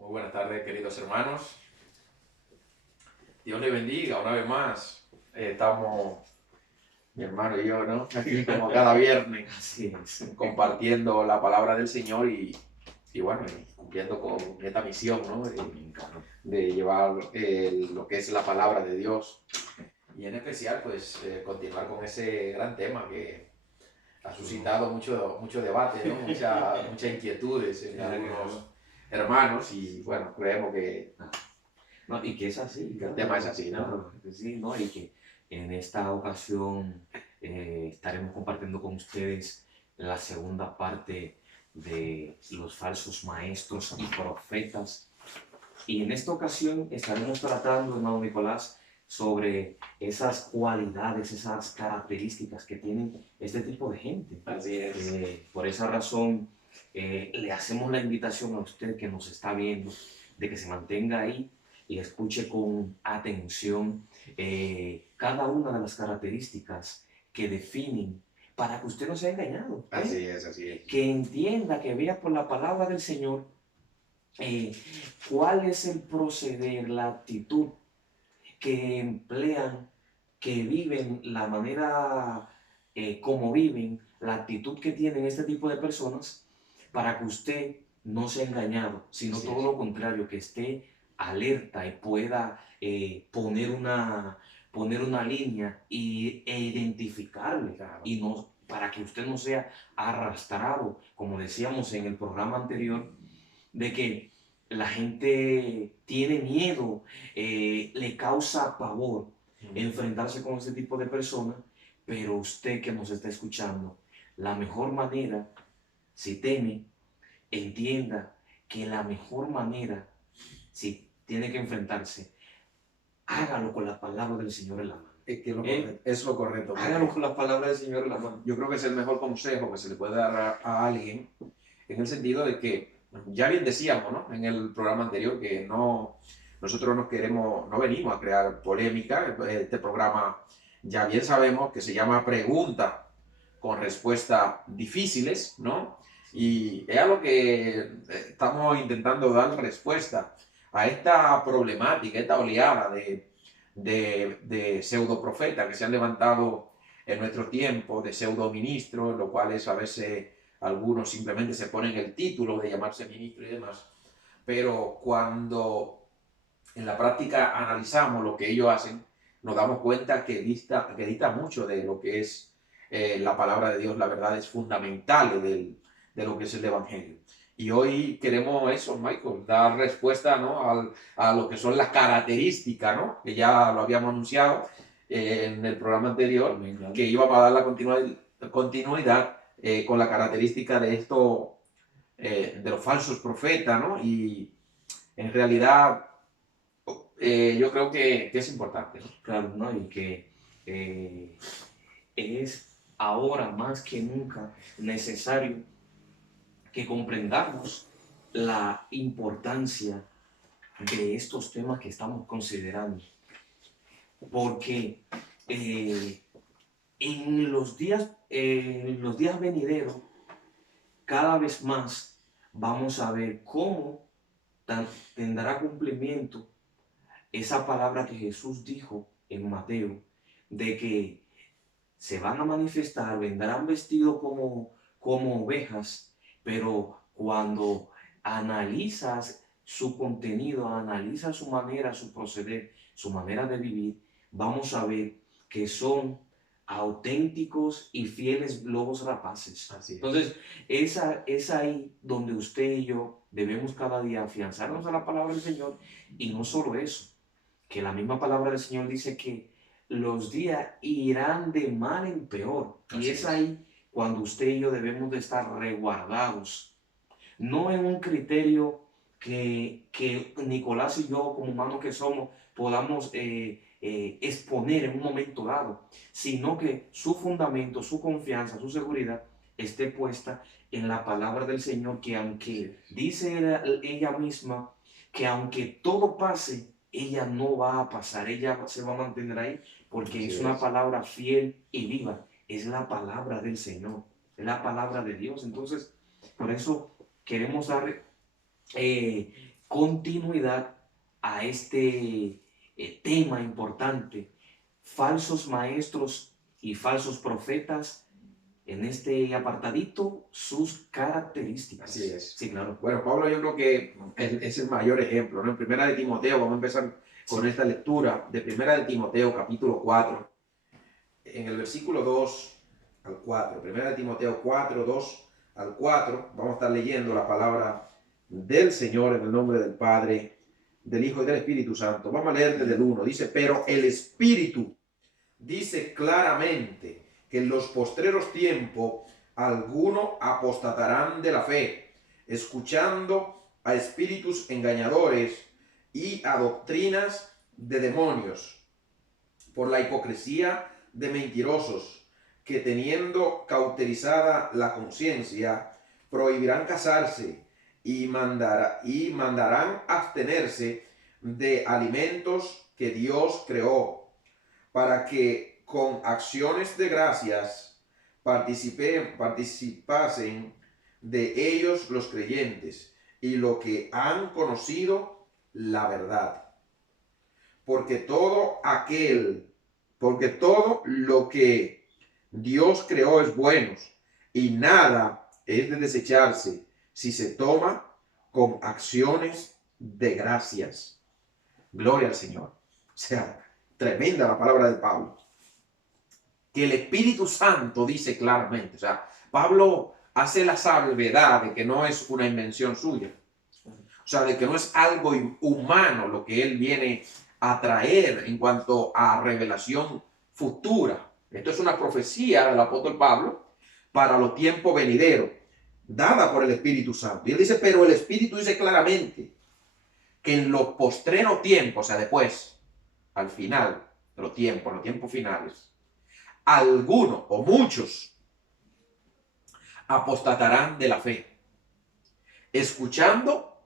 Muy buenas tardes, queridos hermanos. Dios les bendiga una vez más. Estamos, mi hermano y yo, ¿no? Aquí como cada viernes, Así es. compartiendo la palabra del Señor y bueno, y cumpliendo con esta misión, ¿no? Amén, claro. De llevar lo que es la palabra de Dios. Y en especial, pues, continuar con ese gran tema que ha suscitado mucho debate, ¿no? Muchas inquietudes en algunos hermanos y bueno, creemos que No, y que es así, el claro, tema es así, ¿no? claro, que sí, ¿no? Y que en esta ocasión estaremos compartiendo con ustedes la segunda parte de los falsos maestros y profetas. Y en esta ocasión estaremos tratando, hermano Nicolás, sobre esas cualidades, esas características que tienen este tipo de gente. Así es. Por esa razón, le hacemos la invitación a usted que nos está viendo de que se mantenga ahí y escuche con atención cada una de las características que definen para que usted no sea engañado. Así es, así es. Que entienda, que vea por la palabra del Señor eh, cuál es el proceder, la actitud que emplean, que viven, la manera como viven, la actitud que tienen este tipo de personas, para que usted no sea engañado, sino Así todo es. lo contrario, que esté alerta y pueda poner una línea e identificarle, Claro. y no, para que usted no sea arrastrado, como decíamos en el programa anterior, de que la gente tiene miedo, le causa pavor enfrentarse con este tipo de personas, pero usted que nos está escuchando, la mejor manera, si teme, entienda que la mejor manera, si tiene que enfrentarse, hágalo con la palabra del Señor en la mano. Es que es lo correcto. Hágalo con la palabra del Señor en la mano. Yo creo que es el mejor consejo que se le puede dar a alguien en el sentido de que, ya bien decíamos, ¿no? En el programa anterior que nosotros no venimos a crear polémica. Este programa ya bien sabemos que se llama Pregunta con respuestas difíciles, ¿no? Y es a lo que estamos intentando dar respuesta a esta problemática, esta oleada de pseudoprofetas que se han levantado en nuestro tiempo, de pseudoministros, lo cual es a veces algunos simplemente se ponen el título de llamarse ministro y demás, pero cuando en la práctica analizamos lo que ellos hacen, nos damos cuenta que dista mucho de lo que es la palabra de Dios, la verdad es fundamental de lo que es el Evangelio. Y hoy queremos eso, Michael, dar respuesta, ¿no? A lo que son las características, ¿no? Que ya lo habíamos anunciado en el programa anterior, que íbamos a dar la continuidad con la característica de esto, de los falsos profetas, ¿no? Y en realidad yo creo que es importante, ¿no? Claro, ¿no? Y que es ahora más que nunca necesario que comprendamos la importancia de estos temas que estamos considerando, porque en los días venideros, cada vez más vamos a ver cómo tendrá cumplimiento esa palabra que Jesús dijo en Mateo, de que se van a manifestar, vendrán vestidos como ovejas, pero cuando analizas su contenido, analizas su manera, su proceder, su manera de vivir, vamos a ver que son auténticos y fieles lobos rapaces. Así es. Entonces, es ahí donde usted y yo debemos cada día afianzarnos a la palabra del Señor, y no solo eso, que la misma palabra del Señor dice que los días irán de mal en peor. Y Así es es. ahí cuando usted y yo debemos de estar resguardados, no en un criterio que Nicolás y yo, como humanos que somos, podamos exponer en un momento dado, sino que su fundamento, su confianza, su seguridad esté puesta en la palabra del Señor, que aunque dice ella misma que aunque todo pase, ella no va a pasar, ella se va a mantener ahí, porque Así es una es. palabra fiel y viva, es la palabra del Señor, es la palabra de Dios. Entonces, por eso queremos dar continuidad a este tema importante, falsos maestros y falsos profetas. En este apartadito, sus características. Así es. Sí, claro. Bueno, Pablo yo creo que es el mayor ejemplo, ¿no? En Primera de Timoteo, vamos a empezar con esta lectura de Primera de Timoteo, capítulo 4, en el versículo 2 al 4. Primera de Timoteo 4, 2 al 4, vamos a estar leyendo la palabra del Señor en el nombre del Padre, del Hijo y del Espíritu Santo. Vamos a leer desde el 1. Dice, pero el Espíritu dice claramente que en los postreros tiempos algunos apostatarán de la fe, escuchando a espíritus engañadores y a doctrinas de demonios, por la hipocresía de mentirosos, que teniendo cauterizada la conciencia, prohibirán casarse y mandarán abstenerse de alimentos que Dios creó, para que con acciones de gracias participasen de ellos los creyentes y lo que han conocido la verdad. Porque todo lo que Dios creó es bueno, y nada es de desecharse si se toma con acciones de gracias. Gloria al Señor. O sea, tremenda la palabra de Pablo. Que el Espíritu Santo dice claramente, o sea, Pablo hace la salvedad de que no es una invención suya, o sea, de que no es algo humano lo que él viene a traer en cuanto a revelación futura. Esto es una profecía del apóstol Pablo para los tiempos venideros, dada por el Espíritu Santo. Y él dice, pero el Espíritu dice claramente que en los postreros tiempos, o sea, después, al final de los tiempos finales, algunos o muchos apostatarán de la fe, escuchando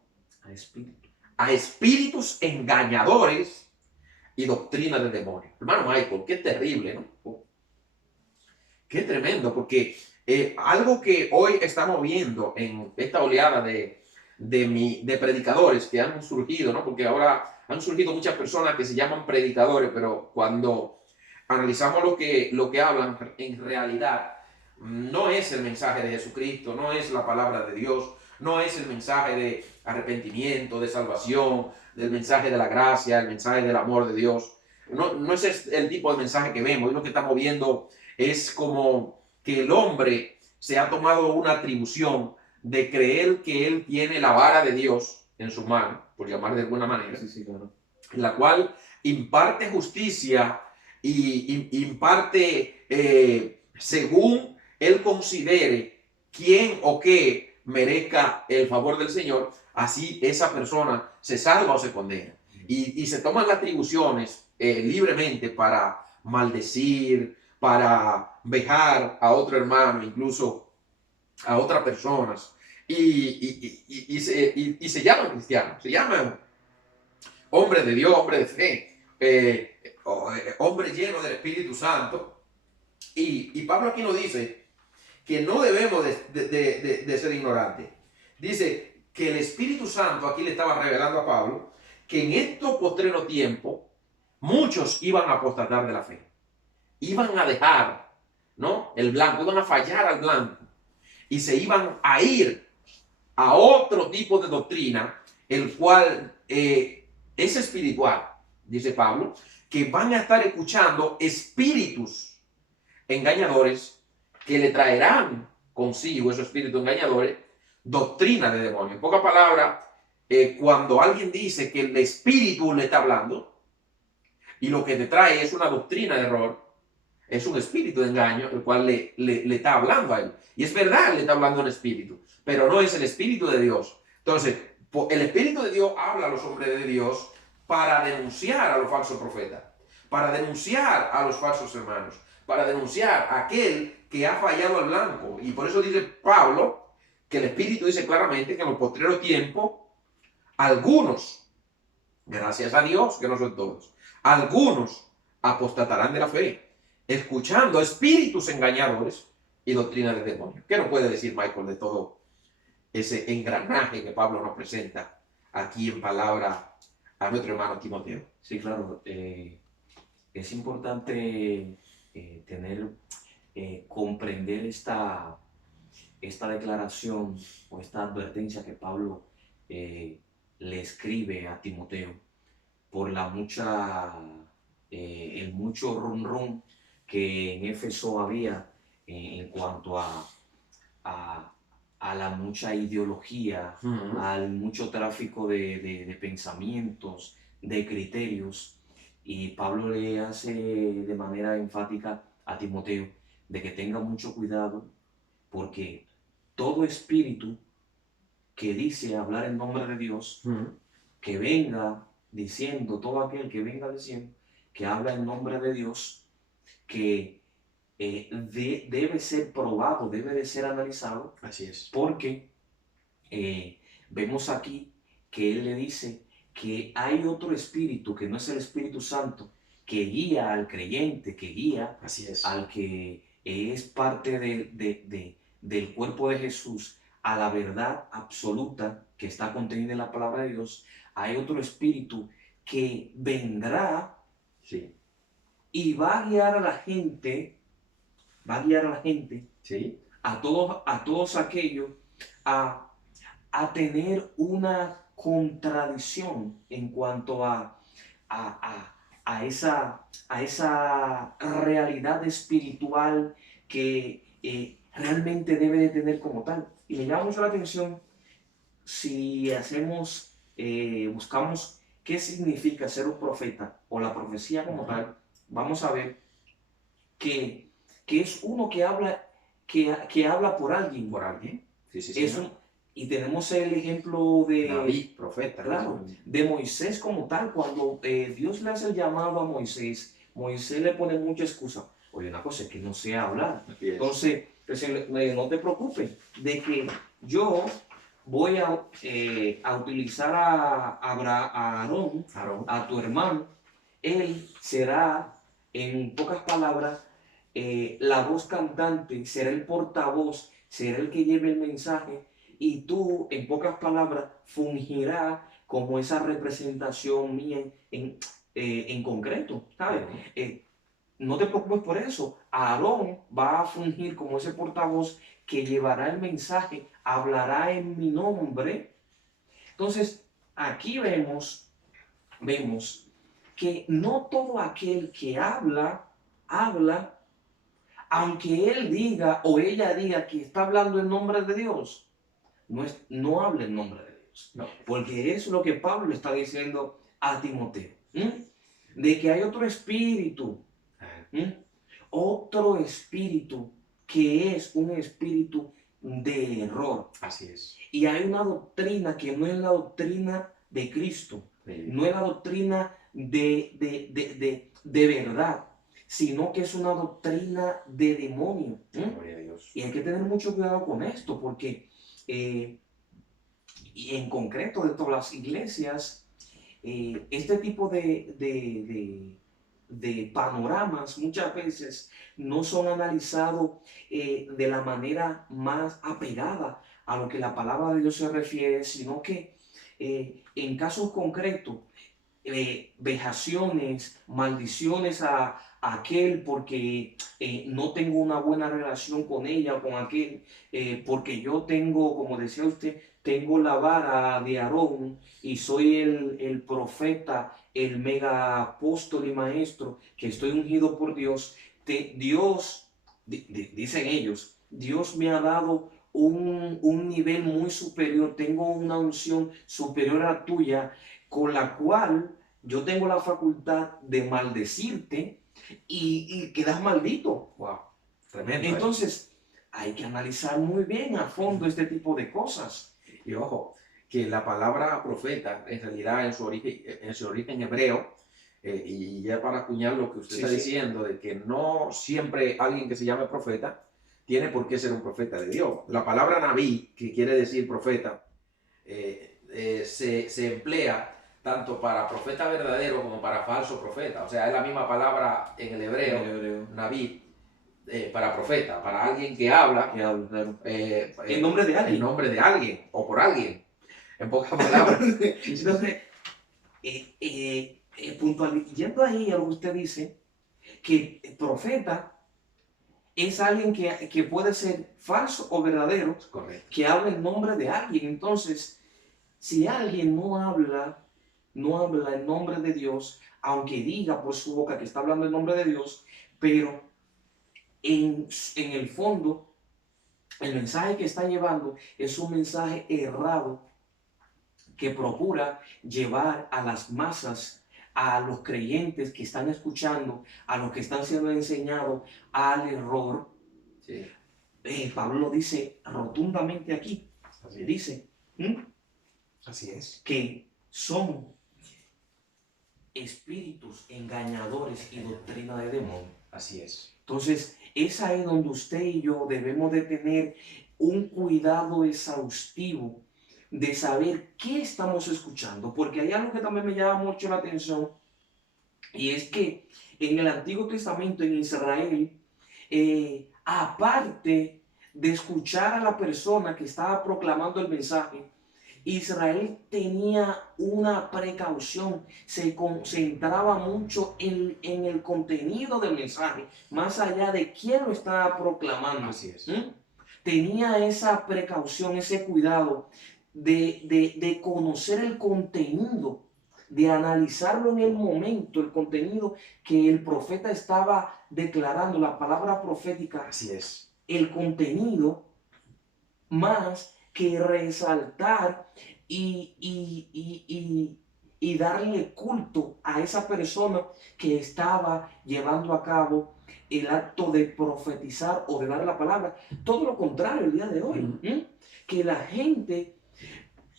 a espíritus engañadores y doctrina de demonios. Hermano Michael, qué terrible, ¿no? Qué tremendo, porque algo que hoy estamos viendo en esta oleada de predicadores que han surgido, ¿no? Porque ahora han surgido muchas personas que se llaman predicadores, pero cuando analizamos lo que hablan, en realidad no es el mensaje de Jesucristo, no es la palabra de Dios, no es el mensaje de arrepentimiento, de salvación, del mensaje de la gracia, el mensaje del amor de Dios. No es el tipo de mensaje que vemos. Y lo que estamos viendo es como que el hombre se ha tomado una atribución de creer que él tiene la vara de Dios en su mano, por llamar de alguna manera, Sí, claro. en la cual imparte justicia y imparte según él considere quién o qué merezca el favor del Señor, así esa persona se salva o se condena. Y se toman las atribuciones libremente para maldecir, para vejar a otro hermano, incluso a otras personas. Y se llaman cristianos, se llaman hombre de Dios, hombre de fe, hombre lleno del Espíritu Santo. Y Pablo aquí nos dice que no debemos de ser ignorantes. Dice que el Espíritu Santo aquí le estaba revelando a Pablo que en estos postreros tiempos muchos iban a apostatar de la fe. Iban a dejar, ¿no?, el blanco, iban a fallar al blanco y se iban a ir a otro tipo de doctrina, el cual es espiritual, dice Pablo, que van a estar escuchando espíritus engañadores que le traerán consigo, esos espíritus engañadores, doctrina de demonios. En pocas palabras, cuando alguien dice que el espíritu le está hablando y lo que te trae es una doctrina de error, es un espíritu de engaño, el cual le está hablando a él. Y es verdad, le está hablando un espíritu, pero no es el Espíritu de Dios. Entonces, el Espíritu de Dios habla a los hombres de Dios para denunciar a los falsos profetas, para denunciar a los falsos hermanos, para denunciar a aquel que ha fallado al blanco. Y por eso dice Pablo que el Espíritu dice claramente que en los postreros tiempos, algunos, gracias a Dios, que no son todos, algunos apostatarán de la fe, escuchando espíritus engañadores y doctrina de demonios. ¿Qué nos puede decir Michael de todo ese engranaje que Pablo nos presenta aquí en palabra a nuestro hermano Timoteo. Sí, claro. Es importante comprender esta declaración o esta advertencia que Pablo le escribe a Timoteo por el mucho rum rum que en Éfeso había en cuanto a, a la mucha ideología, al mucho tráfico de pensamientos, de criterios. Y Pablo le hace de manera enfática a Timoteo de que tenga mucho cuidado porque todo espíritu que dice hablar en nombre de Dios, que venga diciendo, todo aquel que venga diciendo, que habla en nombre de Dios, que debe ser probado, debe de ser analizado. Así es. Porque vemos aquí que él le dice que hay otro espíritu, que no es el Espíritu Santo, que guía al creyente, que guía Así es. al que es parte del cuerpo de Jesús, a la verdad absoluta que está contenida en la palabra de Dios. Hay otro espíritu que vendrá, sí, y va a guiar a la gente, sí, a todos aquellos, a tener una contradicción en cuanto a esa realidad espiritual que realmente debe de tener como tal. Y me llama mucho la atención si buscamos qué significa ser un profeta o la profecía como tal. Vamos a ver que es uno que habla por alguien. Por alguien. Sí, sí, Es sí. y tenemos el ejemplo David, profeta. Claro, de Moisés como tal. Cuando Dios le hace el llamado a Moisés, Moisés le pone mucha excusa. Oye, una cosa es que no sé hablar. Entonces, no te preocupes de que yo voy a utilizar a Aarón, a tu hermano. Él será, en pocas palabras, la voz cantante, será el portavoz, será el que lleve el mensaje, y tú, en pocas palabras, fungirás como esa representación mía en concreto, ¿sabes? No te preocupes por eso. Aarón va a fungir como ese portavoz que llevará el mensaje, hablará en mi nombre. Entonces, aquí vemos que no todo aquel que habla, aunque él diga o ella diga que está hablando en nombre de Dios, no habla en nombre de Dios. No. Porque es lo que Pablo está diciendo a Timoteo. De que hay otro espíritu. Otro espíritu que es un espíritu de error. Así es. Y hay una doctrina que no es la doctrina de Cristo. Sí. No es la doctrina de verdad, sino que es una doctrina de demonio. Gloria a Dios. Y hay que tener mucho cuidado con esto, porque y en concreto de todas las iglesias, este tipo de panoramas muchas veces no son analizados de la manera más apegada a lo que la palabra de Dios se refiere, sino que en casos concretos, vejaciones, maldiciones a aquel porque no tengo una buena relación con ella o con aquel, porque yo tengo, como decía usted, tengo la vara de Aarón y soy el profeta, el mega apóstol y maestro, que estoy ungido por Dios. Dicen ellos, Dios me ha dado un nivel muy superior, tengo una unción superior a la tuya, con la cual yo tengo la facultad de maldecirte y quedas maldito. Wow, tremendo. Entonces, hay que analizar muy bien a fondo este tipo de cosas. Y ojo, que la palabra profeta, en realidad en su origen hebreo, y ya para acuñar lo que usted está diciendo, de que no siempre alguien que se llame profeta tiene por qué ser un profeta de Dios. La palabra Naví, que quiere decir profeta, se emplea tanto para profeta verdadero como para falso profeta. O sea, es la misma palabra en el hebreo. Naví, para profeta, para alguien que habla, claro. En nombre de alguien. En nombre de alguien o por alguien. En pocas palabras. Entonces, yendo ahí a lo que usted dice, que el profeta es alguien que puede ser falso o verdadero, Correcto. que habla en nombre de alguien. Entonces, si alguien no habla en nombre de Dios, aunque diga por su boca que está hablando en nombre de Dios, pero en el fondo, el mensaje que está llevando es un mensaje errado que procura llevar a las masas, a los creyentes que están escuchando, a los que están siendo enseñados al error. Sí. Pablo lo dice rotundamente aquí. Así Dice Así es. que son espíritus engañadores y doctrina de demonios. Así es. Entonces, es ahí donde usted y yo debemos de tener un cuidado exhaustivo de saber qué estamos escuchando, porque hay algo que también me llama mucho la atención, y es que en el Antiguo Testamento, en Israel, aparte de escuchar a la persona que estaba proclamando el mensaje, Israel tenía una precaución, se concentraba mucho en el contenido del mensaje, más allá de quién lo estaba proclamando. Así es. Tenía esa precaución, ese cuidado de conocer el contenido, de analizarlo en el momento, el contenido que el profeta estaba declarando, la palabra profética. Así es. El contenido, más que resaltar y darle culto a esa persona que estaba llevando a cabo el acto de profetizar o de dar la palabra. Todo lo contrario el día de hoy. Que la gente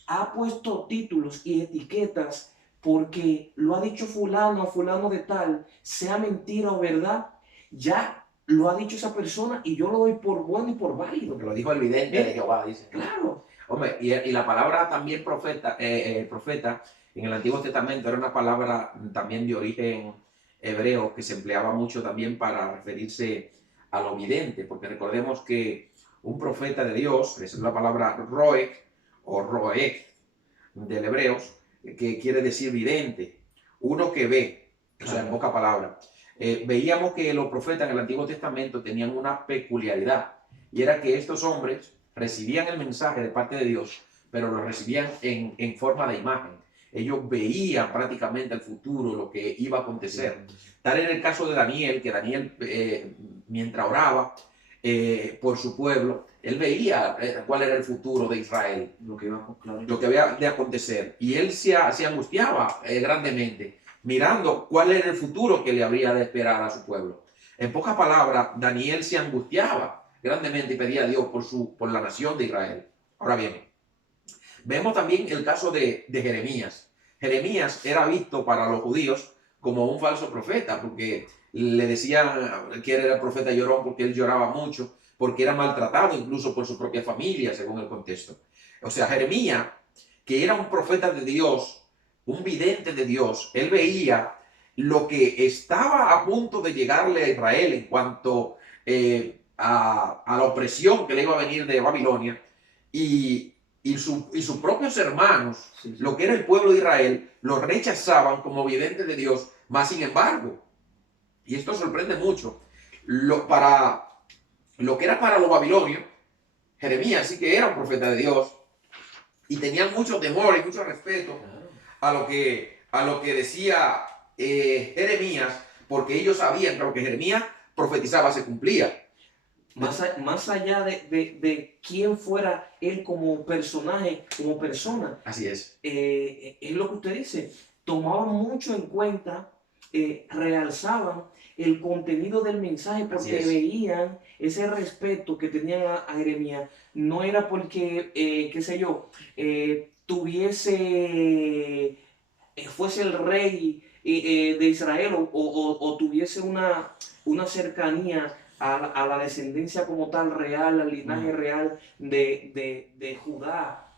ha puesto títulos y etiquetas porque lo ha dicho fulano o fulano de tal, sea mentira o verdad, ya lo ha dicho esa persona y yo lo doy por bueno y por válido. Porque lo dijo el vidente de Jehová, dice. Claro. Hombre, y la palabra también profeta en el Antiguo Testamento era una palabra también de origen hebreo que se empleaba mucho también para referirse a lo vidente, porque recordemos que un profeta de Dios, es la palabra roek o roek del hebreos, que quiere decir vidente, uno que ve, o sea, en pocas palabras. Veíamos que los profetas en el Antiguo Testamento tenían una peculiaridad, y era que estos hombres recibían el mensaje de parte de Dios, pero lo recibían en forma de imagen. Ellos veían prácticamente el futuro, lo que iba a acontecer. Tal era el caso de Daniel, que Daniel, mientras oraba por su pueblo, él veía cuál era el futuro de Israel, lo que había de acontecer. Y él se angustiaba grandemente, mirando cuál era el futuro que le habría de esperar a su pueblo. En pocas palabras, Daniel se angustiaba grandemente y pedía a Dios por la nación de Israel. Ahora bien, vemos también el caso de Jeremías. Jeremías era visto para los judíos como un falso profeta, porque le decían que era el profeta llorón porque él lloraba mucho, porque era maltratado incluso por su propia familia, según el contexto. O sea, Jeremías, que era un profeta de Dios, un vidente de Dios, él veía lo que estaba a punto de llegarle a Israel en cuanto a la opresión que le iba a venir de Babilonia, y sus propios hermanos, lo que era el pueblo de Israel, lo rechazaban como vidente de Dios, más sin embargo, y esto sorprende mucho, para lo que era para los babilonios, Jeremías sí que era un profeta de Dios, y tenían mucho temor y mucho respeto a lo que decía Jeremías, porque ellos sabían que lo que Jeremías profetizaba se cumplía. Más allá de quién fuera él como personaje, como persona. Así es. Es lo que usted dice. Tomaban mucho en cuenta, realzaban el contenido del mensaje porque veían ese respeto que tenían a Jeremías. No era porque, qué sé yo, fuese el rey de Israel o tuviese una cercanía a la descendencia como tal real, al linaje real de Judá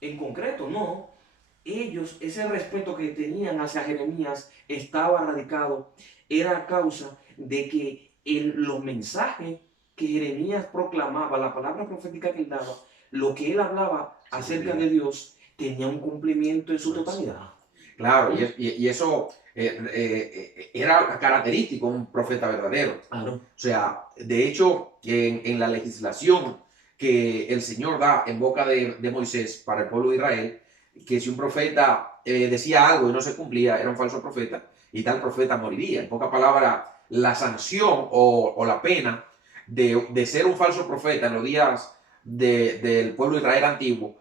en concreto, no. Ellos, ese respeto que tenían hacia Jeremías estaba radicado, era a causa de que los mensajes que Jeremías proclamaba, la palabra profética que él daba, lo que él hablaba acerca de Dios, tenía un cumplimiento en su Pues, totalidad. claro, y eso era característico de un profeta verdadero. Claro, O sea, de hecho, en la legislación que el Señor da en boca de Moisés para el pueblo de Israel, que si un profeta decía algo y no se cumplía, era un falso profeta, y tal profeta moriría. En pocas palabras, la sanción o la pena de ser un falso profeta en los días del pueblo de Israel antiguo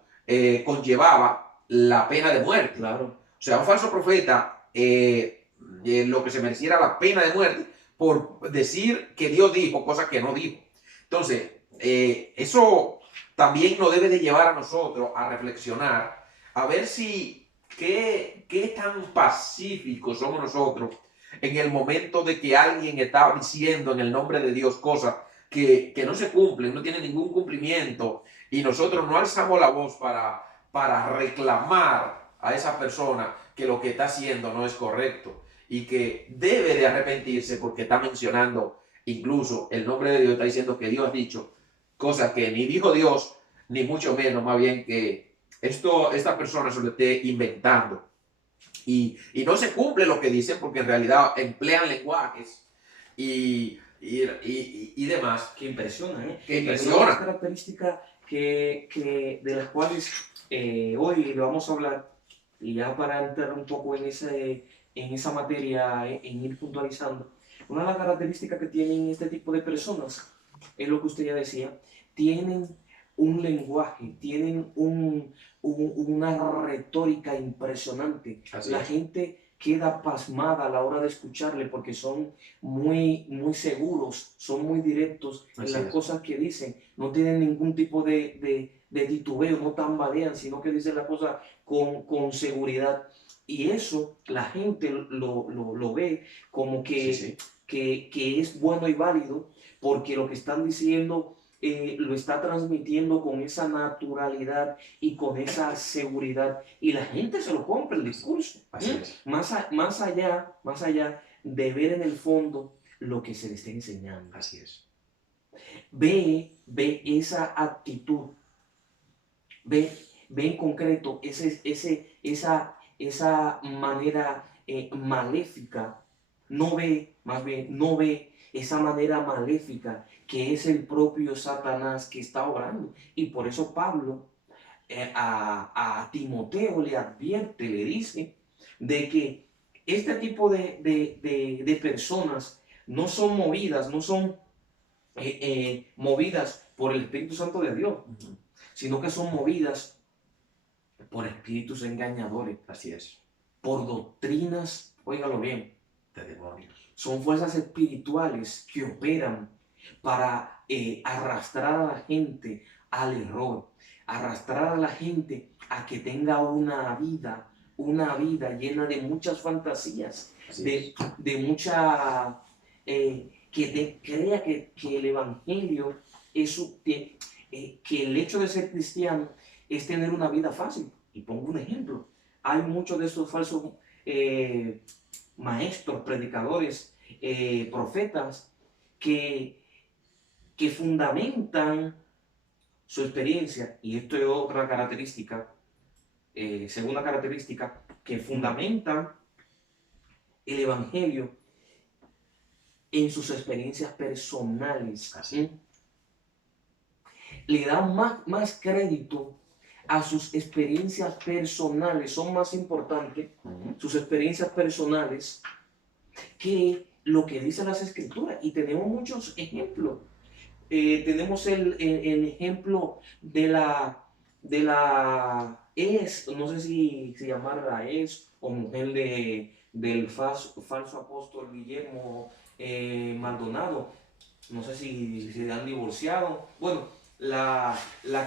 conllevaba la pena de muerte. claro. O sea, un falso profeta lo que se mereciera la pena de muerte por decir que Dios dijo cosas que no dijo. Entonces, eso también nos debe de llevar a nosotros a reflexionar, a ver si qué tan pacíficos somos nosotros en el momento de que alguien está diciendo en el nombre de Dios cosas que no se cumplen, no tienen ningún cumplimiento, y nosotros no alzamos la voz para reclamar a esa persona que lo que está haciendo no es correcto y que debe de arrepentirse porque está mencionando incluso el nombre de Dios, está diciendo que Dios ha dicho cosas que ni dijo Dios, ni mucho menos, más bien que esta persona se lo esté inventando. Y no se cumple lo que dicen porque en realidad emplean lenguajes y demás Que impresionan, ¿eh? que Y una de las impresionan. características de las cuales hoy le vamos a hablar, y ya para entrar un poco en esa materia, en ir puntualizando, una de las características que tienen este tipo de personas es lo que usted ya decía, tienen un lenguaje, tienen una retórica impresionante. Así La es. gente queda pasmada a la hora de escucharle porque son muy seguros, son muy directos en Así las es. cosas que dicen, no tienen ningún tipo de titubeo, no tambalean, sino que dicen las cosas con seguridad. Y eso la gente lo ve como Sí, sí. que es bueno y válido porque lo que están diciendo lo está transmitiendo con esa naturalidad y con esa seguridad. Y la gente se lo compra el discurso. Así es. Más allá de ver en el fondo lo que se le está enseñando. Así es. Ve esa actitud, ve en concreto esa manera maléfica, más bien, no ve esa manera maléfica que es el propio Satanás que está obrando. Y por eso Pablo a Timoteo le advierte, le dice, de que este tipo de personas no son movidas, no son movidas por el Espíritu Santo de Dios, sino que son movidas por espíritus engañadores, Así es. por doctrinas, óigalo bien, De demonios. son fuerzas espirituales que operan para arrastrar a la gente al error, arrastrar a la gente a que tenga una vida llena de muchas fantasías, de mucha, crea que el Evangelio es, que el hecho de ser cristiano es tener una vida fácil. Y pongo un ejemplo. Hay muchos de estos falsos maestros, predicadores, profetas, que, que fundamentan su experiencia, y esto es otra característica, segunda característica, que fundamentan el Evangelio en sus experiencias personales. Así. Le dan más crédito a sus experiencias personales, son más importantes sus experiencias personales que lo que dicen las escrituras. Y tenemos muchos ejemplos. Tenemos el ejemplo de la no sé si se llamara la o mujer del falso apóstol Guillermo Maldonado. No sé si se han divorciado. Bueno, la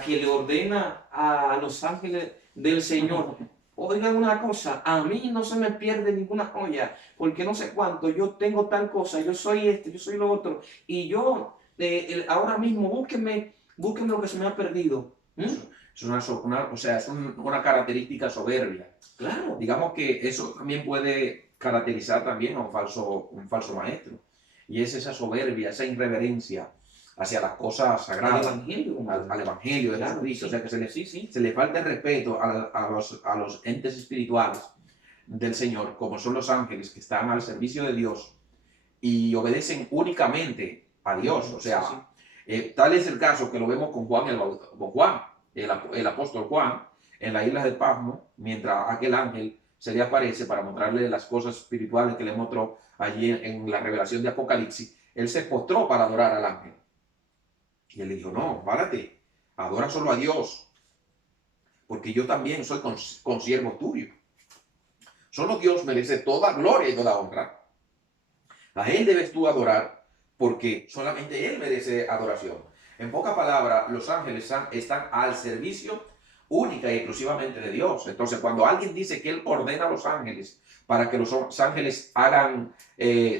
que le ordena a los ángeles del Señor, oigan una cosa, a mí no se me pierde ninguna joya, porque no sé cuánto, yo tengo tal cosa, yo soy este, yo soy lo otro, y yo ahora mismo búsquenme lo que se me ha perdido. Es una característica soberbia. Claro. Digamos que eso también puede caracterizar también a un falso maestro. Y es esa soberbia, esa irreverencia hacia las cosas Al sagradas, evangelio, como al Evangelio de claro, Jesucristo. O sí, sea, que sí, sí, se le falta el respeto a los entes espirituales del Señor, como son los ángeles que están al servicio de Dios y obedecen únicamente a Dios. O sí, sí, sea, tal es el caso que lo vemos con Juan, el apóstol Juan, en la isla de Pasmo, mientras aquel ángel se le aparece para mostrarle las cosas espirituales que le mostró allí en la revelación de Apocalipsis. Él se postró para adorar al ángel. Y él le dijo, no, párate, adora solo a Dios, porque yo también soy consiervo tuyo. Solo Dios merece toda gloria y toda honra. A Él debes tú adorar porque solamente Él merece adoración. En pocas palabras, los ángeles están al servicio única y exclusivamente de Dios. Entonces, cuando alguien dice que Él ordena a los ángeles para que los ángeles hagan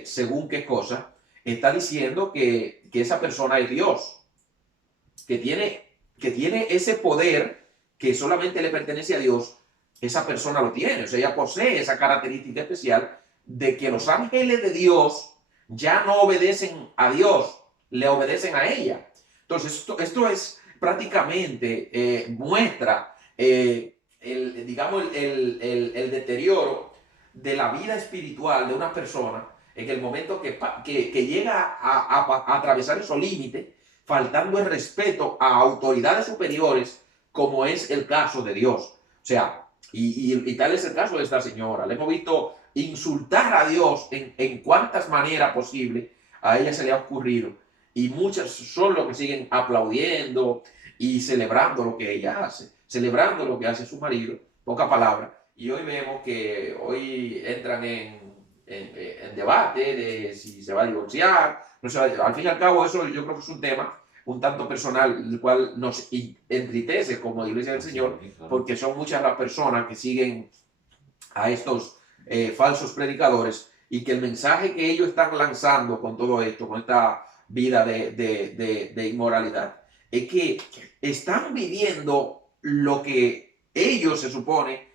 según qué cosa, está diciendo que esa persona es Dios, que tiene ese poder que solamente le pertenece a Dios. Esa persona lo tiene, o sea, ella posee esa característica especial de que los ángeles de Dios ya no obedecen a Dios, le obedecen a ella. Entonces, esto es prácticamente muestra digamos, el deterioro de la vida espiritual de una persona en el momento que llega a atravesar esos límites, faltando el respeto a autoridades superiores, como es el caso de Dios. O sea, y tal es el caso de esta señora. Le hemos visto insultar a Dios en cuantas maneras posible a ella se le ha ocurrido. Y muchas son los que siguen aplaudiendo y celebrando lo que ella hace, celebrando lo que hace su marido, poca palabra. Y hoy vemos que hoy entran en debate de si se va a divorciar, no se va a divorciar. Al fin y al cabo, eso yo creo que es un tema un tanto personal, el cual nos entristece como Iglesia del Señor, porque son muchas las personas que siguen a estos falsos predicadores y que el mensaje que ellos están lanzando con todo esto, con esta vida de inmoralidad, es que están viviendo lo que ellos se supone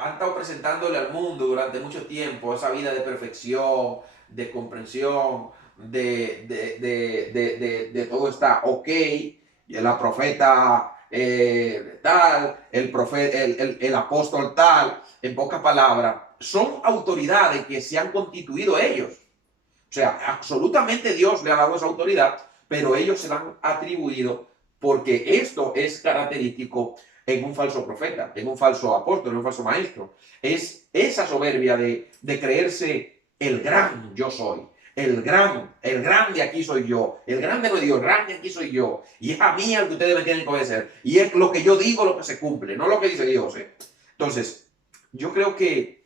han estado presentándole al mundo durante mucho tiempo, esa vida de perfección, de comprensión, de todo está ok, la profeta tal, el apóstol tal, en pocas palabras, son autoridades que se han constituido ellos. O sea, absolutamente Dios le ha dado esa autoridad, pero ellos se la han atribuido porque esto es característico en un falso profeta, en un falso apóstol, en un falso maestro. Es esa soberbia de creerse el gran yo soy. El grande aquí soy yo. El grande no es Dios, el grande aquí soy yo. Y es a mí al que ustedes me tienen que obedecer. Y es lo que yo digo lo que se cumple, no lo que dice Dios. Entonces, yo creo que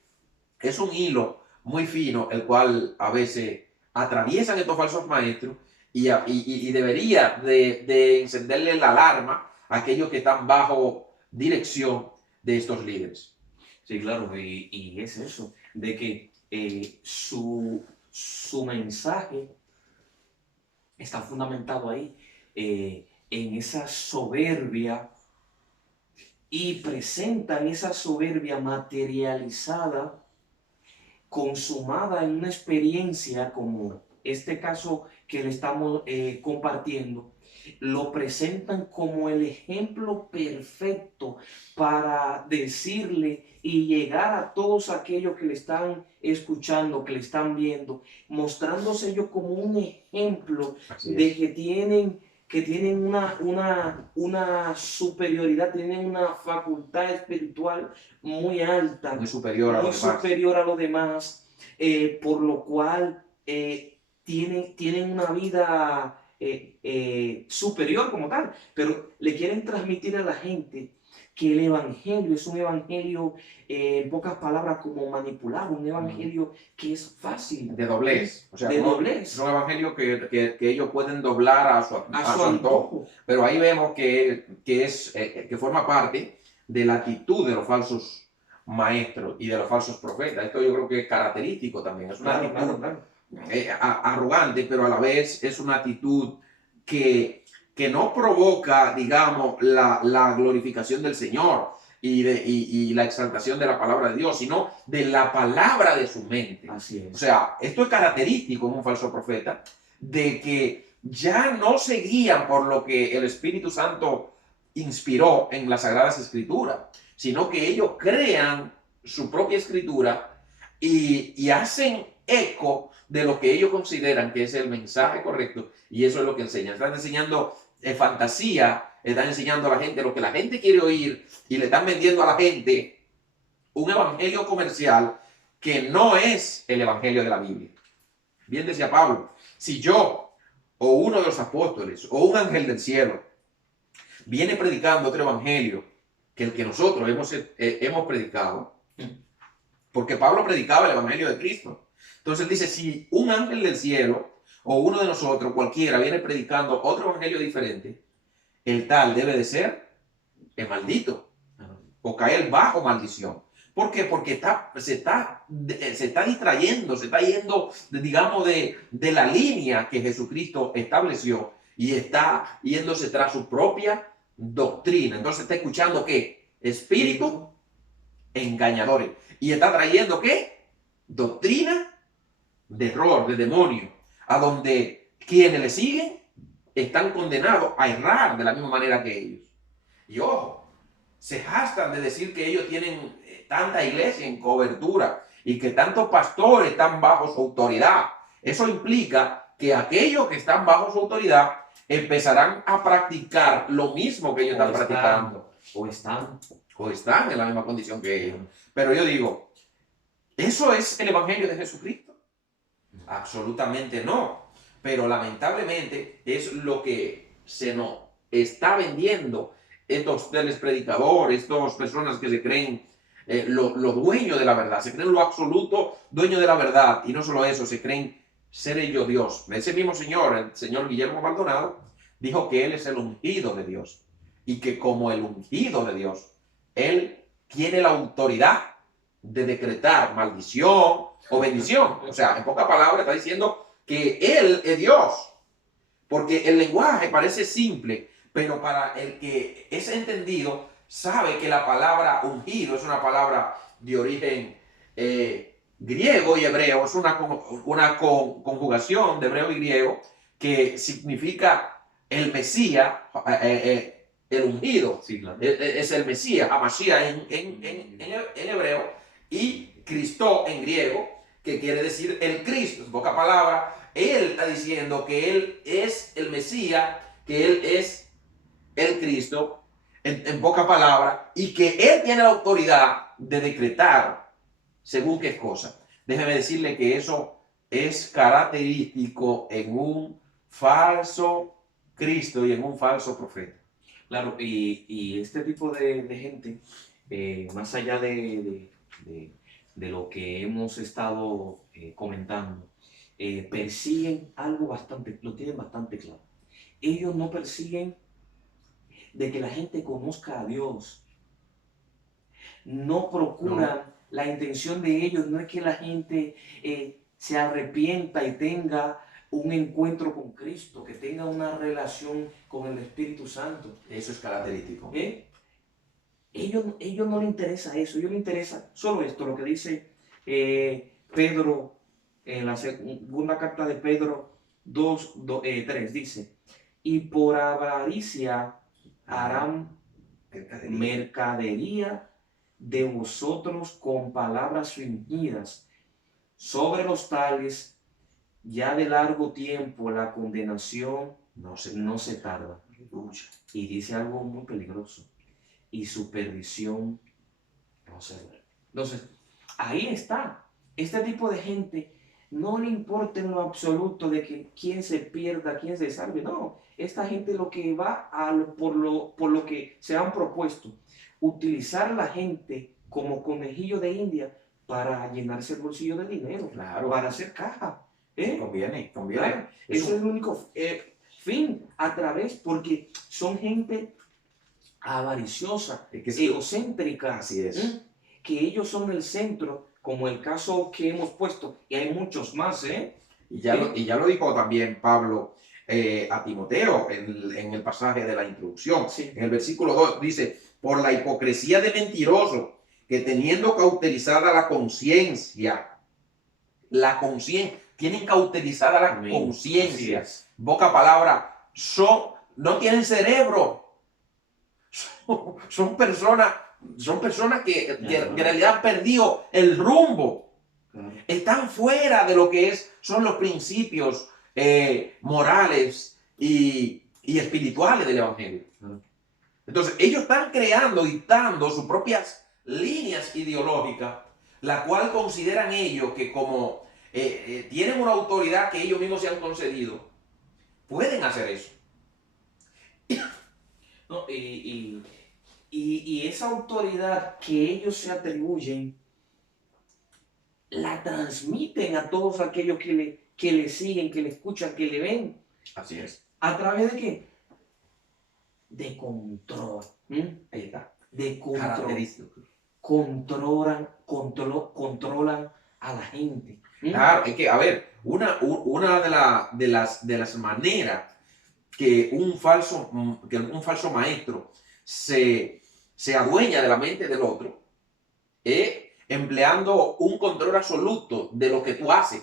es un hilo muy fino el cual a veces atraviesan estos falsos maestros y debería de encenderle la alarma a aquellos que están bajo dirección de estos líderes. Sí, claro, y es eso, de que su mensaje está fundamentado ahí, en esa soberbia, y presentan esa soberbia materializada, consumada en una experiencia como este caso que le estamos compartiendo. Lo presentan como el ejemplo perfecto para decirle y llegar a todos aquellos que le están escuchando, que le están viendo, mostrándose ellos como un ejemplo de que tienen una superioridad, tienen una facultad espiritual muy alta, Muy superior a muy los demás. superior a los demás, por lo cual tienen una vida superior como tal, pero le quieren transmitir a la gente que el evangelio es un evangelio, en pocas palabras, como manipulado, un evangelio que es fácil. De doblez. O sea, de no, doblez. Es un evangelio que ellos pueden doblar a su antojo. Pero ahí vemos que forma parte de la actitud de los falsos maestros y de los falsos profetas. Esto yo creo que es característico también. Es una actitud arrogante, pero a la vez es una actitud que no provoca, digamos, la glorificación del Señor y la exaltación de la palabra de Dios, sino de la palabra de su mente. Así es. O sea, esto es característico en un falso profeta, de que ya no se guían por lo que el Espíritu Santo inspiró en las Sagradas Escrituras, sino que ellos crean su propia escritura y hacen eco de lo que ellos consideran que es el mensaje correcto, y eso es lo que enseñan. Están enseñando fantasía, están enseñando a la gente lo que la gente quiere oír y le están vendiendo a la gente un evangelio comercial que no es el evangelio de la Biblia. Bien decía Pablo, si yo o uno de los apóstoles o un ángel del cielo viene predicando otro evangelio que el que nosotros hemos predicado, porque Pablo predicaba el evangelio de Cristo. Entonces dice, si un ángel del cielo o uno de nosotros, cualquiera, viene predicando otro evangelio diferente, el tal debe de ser el maldito o caer bajo maldición. ¿Por qué? Porque se está distrayendo, se está yendo, digamos, de la línea que Jesucristo estableció y está yéndose tras su propia doctrina. Entonces está escuchando ¿qué? Espíritu engañadores. Y está trayendo ¿qué? Doctrina de error, de demonio, a donde quienes le siguen están condenados a errar de la misma manera que ellos. Y ojo, se jactan de decir que ellos tienen tanta iglesia en cobertura y que tantos pastores están bajo su autoridad. Eso implica que aquellos que están bajo su autoridad empezarán a practicar lo mismo que ellos están practicando. O están En la misma condición que ellos. Pero yo digo, ¿eso es el evangelio de Jesucristo? Absolutamente no. Pero lamentablemente es lo que se nos está vendiendo estos predicadores, estas personas que se creen lo dueño de la verdad, se creen lo absoluto dueño de la verdad. Y no solo eso, se creen ser ellos Dios. Ese mismo señor, el señor Guillermo Maldonado, dijo que él es el ungido de Dios y que como el ungido de Dios, él tiene la autoridad de decretar maldición o bendición. O sea, en pocas palabras está diciendo que él es Dios. Porque el lenguaje parece simple, pero para el que es entendido, sabe que la palabra ungido es una palabra de origen griego y hebreo. Es una conjugación de hebreo y griego que significa el Mesías, el ungido. Sí, claro. Es el Mesías, Hamashiach en hebreo, y Cristo en griego, que quiere decir el Cristo. En pocas palabras, él está diciendo que él es el Mesías, que él es el Cristo, en pocas palabras, y que él tiene la autoridad de decretar según qué cosa. Déjeme decirle que eso es característico en un falso Cristo y en un falso profeta. Claro, y este tipo de gente, más allá de lo que hemos estado comentando, persiguen algo bastante, lo tienen bastante claro. Ellos no persiguen de que la gente conozca a Dios. No procuran, la intención de ellos no es que la gente se arrepienta y tenga un encuentro con Cristo, que tenga una relación con el Espíritu Santo. Eso es característico. Ellos no les interesa eso, ellos les interesa solo esto, lo que dice Pedro en la segunda carta de Pedro 3, dice, y por avaricia harán mercadería de vosotros con palabras fingidas. Sobre los tales, ya de largo tiempo la condenación no se tarda. Y dice algo muy peligroso. Y su perdición no se duerme. Entonces, ahí está. Este tipo de gente no le importa en lo absoluto de que quién se pierda, quién se salve. No, esta gente lo que va por lo que se han propuesto, utilizar a la gente como conejillo de India para llenarse el bolsillo de dinero, claro, para hacer caja. Conviene. Claro, eso es el único fin a través, porque son gente avariciosa, egocéntrica. Así es. Que ellos son el centro, como el caso que hemos puesto, y hay muchos más. Y ya lo dijo también Pablo a Timoteo en el pasaje de la introducción. Sí. En el versículo 2 dice, por la hipocresía de mentiroso, que teniendo cauterizada la conciencia, tienen cauterizada la Amén. conciencia. Así es. Boca palabra, no tienen cerebro. Son personas que en realidad han perdido el rumbo. Claro. Están fuera de lo que son los principios morales y espirituales del Evangelio. Claro. Entonces, ellos están creando, dictando sus propias líneas ideológicas, la cual consideran ellos que como tienen una autoridad que ellos mismos se han concedido, pueden hacer eso. No, y esa autoridad que ellos se atribuyen, la transmiten a todos aquellos que le siguen, que le escuchan, que le ven. Así es. ¿A través de qué? De control. Ahí está. De control. Característico. Controlan a la gente. Claro, es que, a ver, una de las maneras que un falso maestro se adueña de la mente del otro es empleando un control absoluto de lo que tú haces,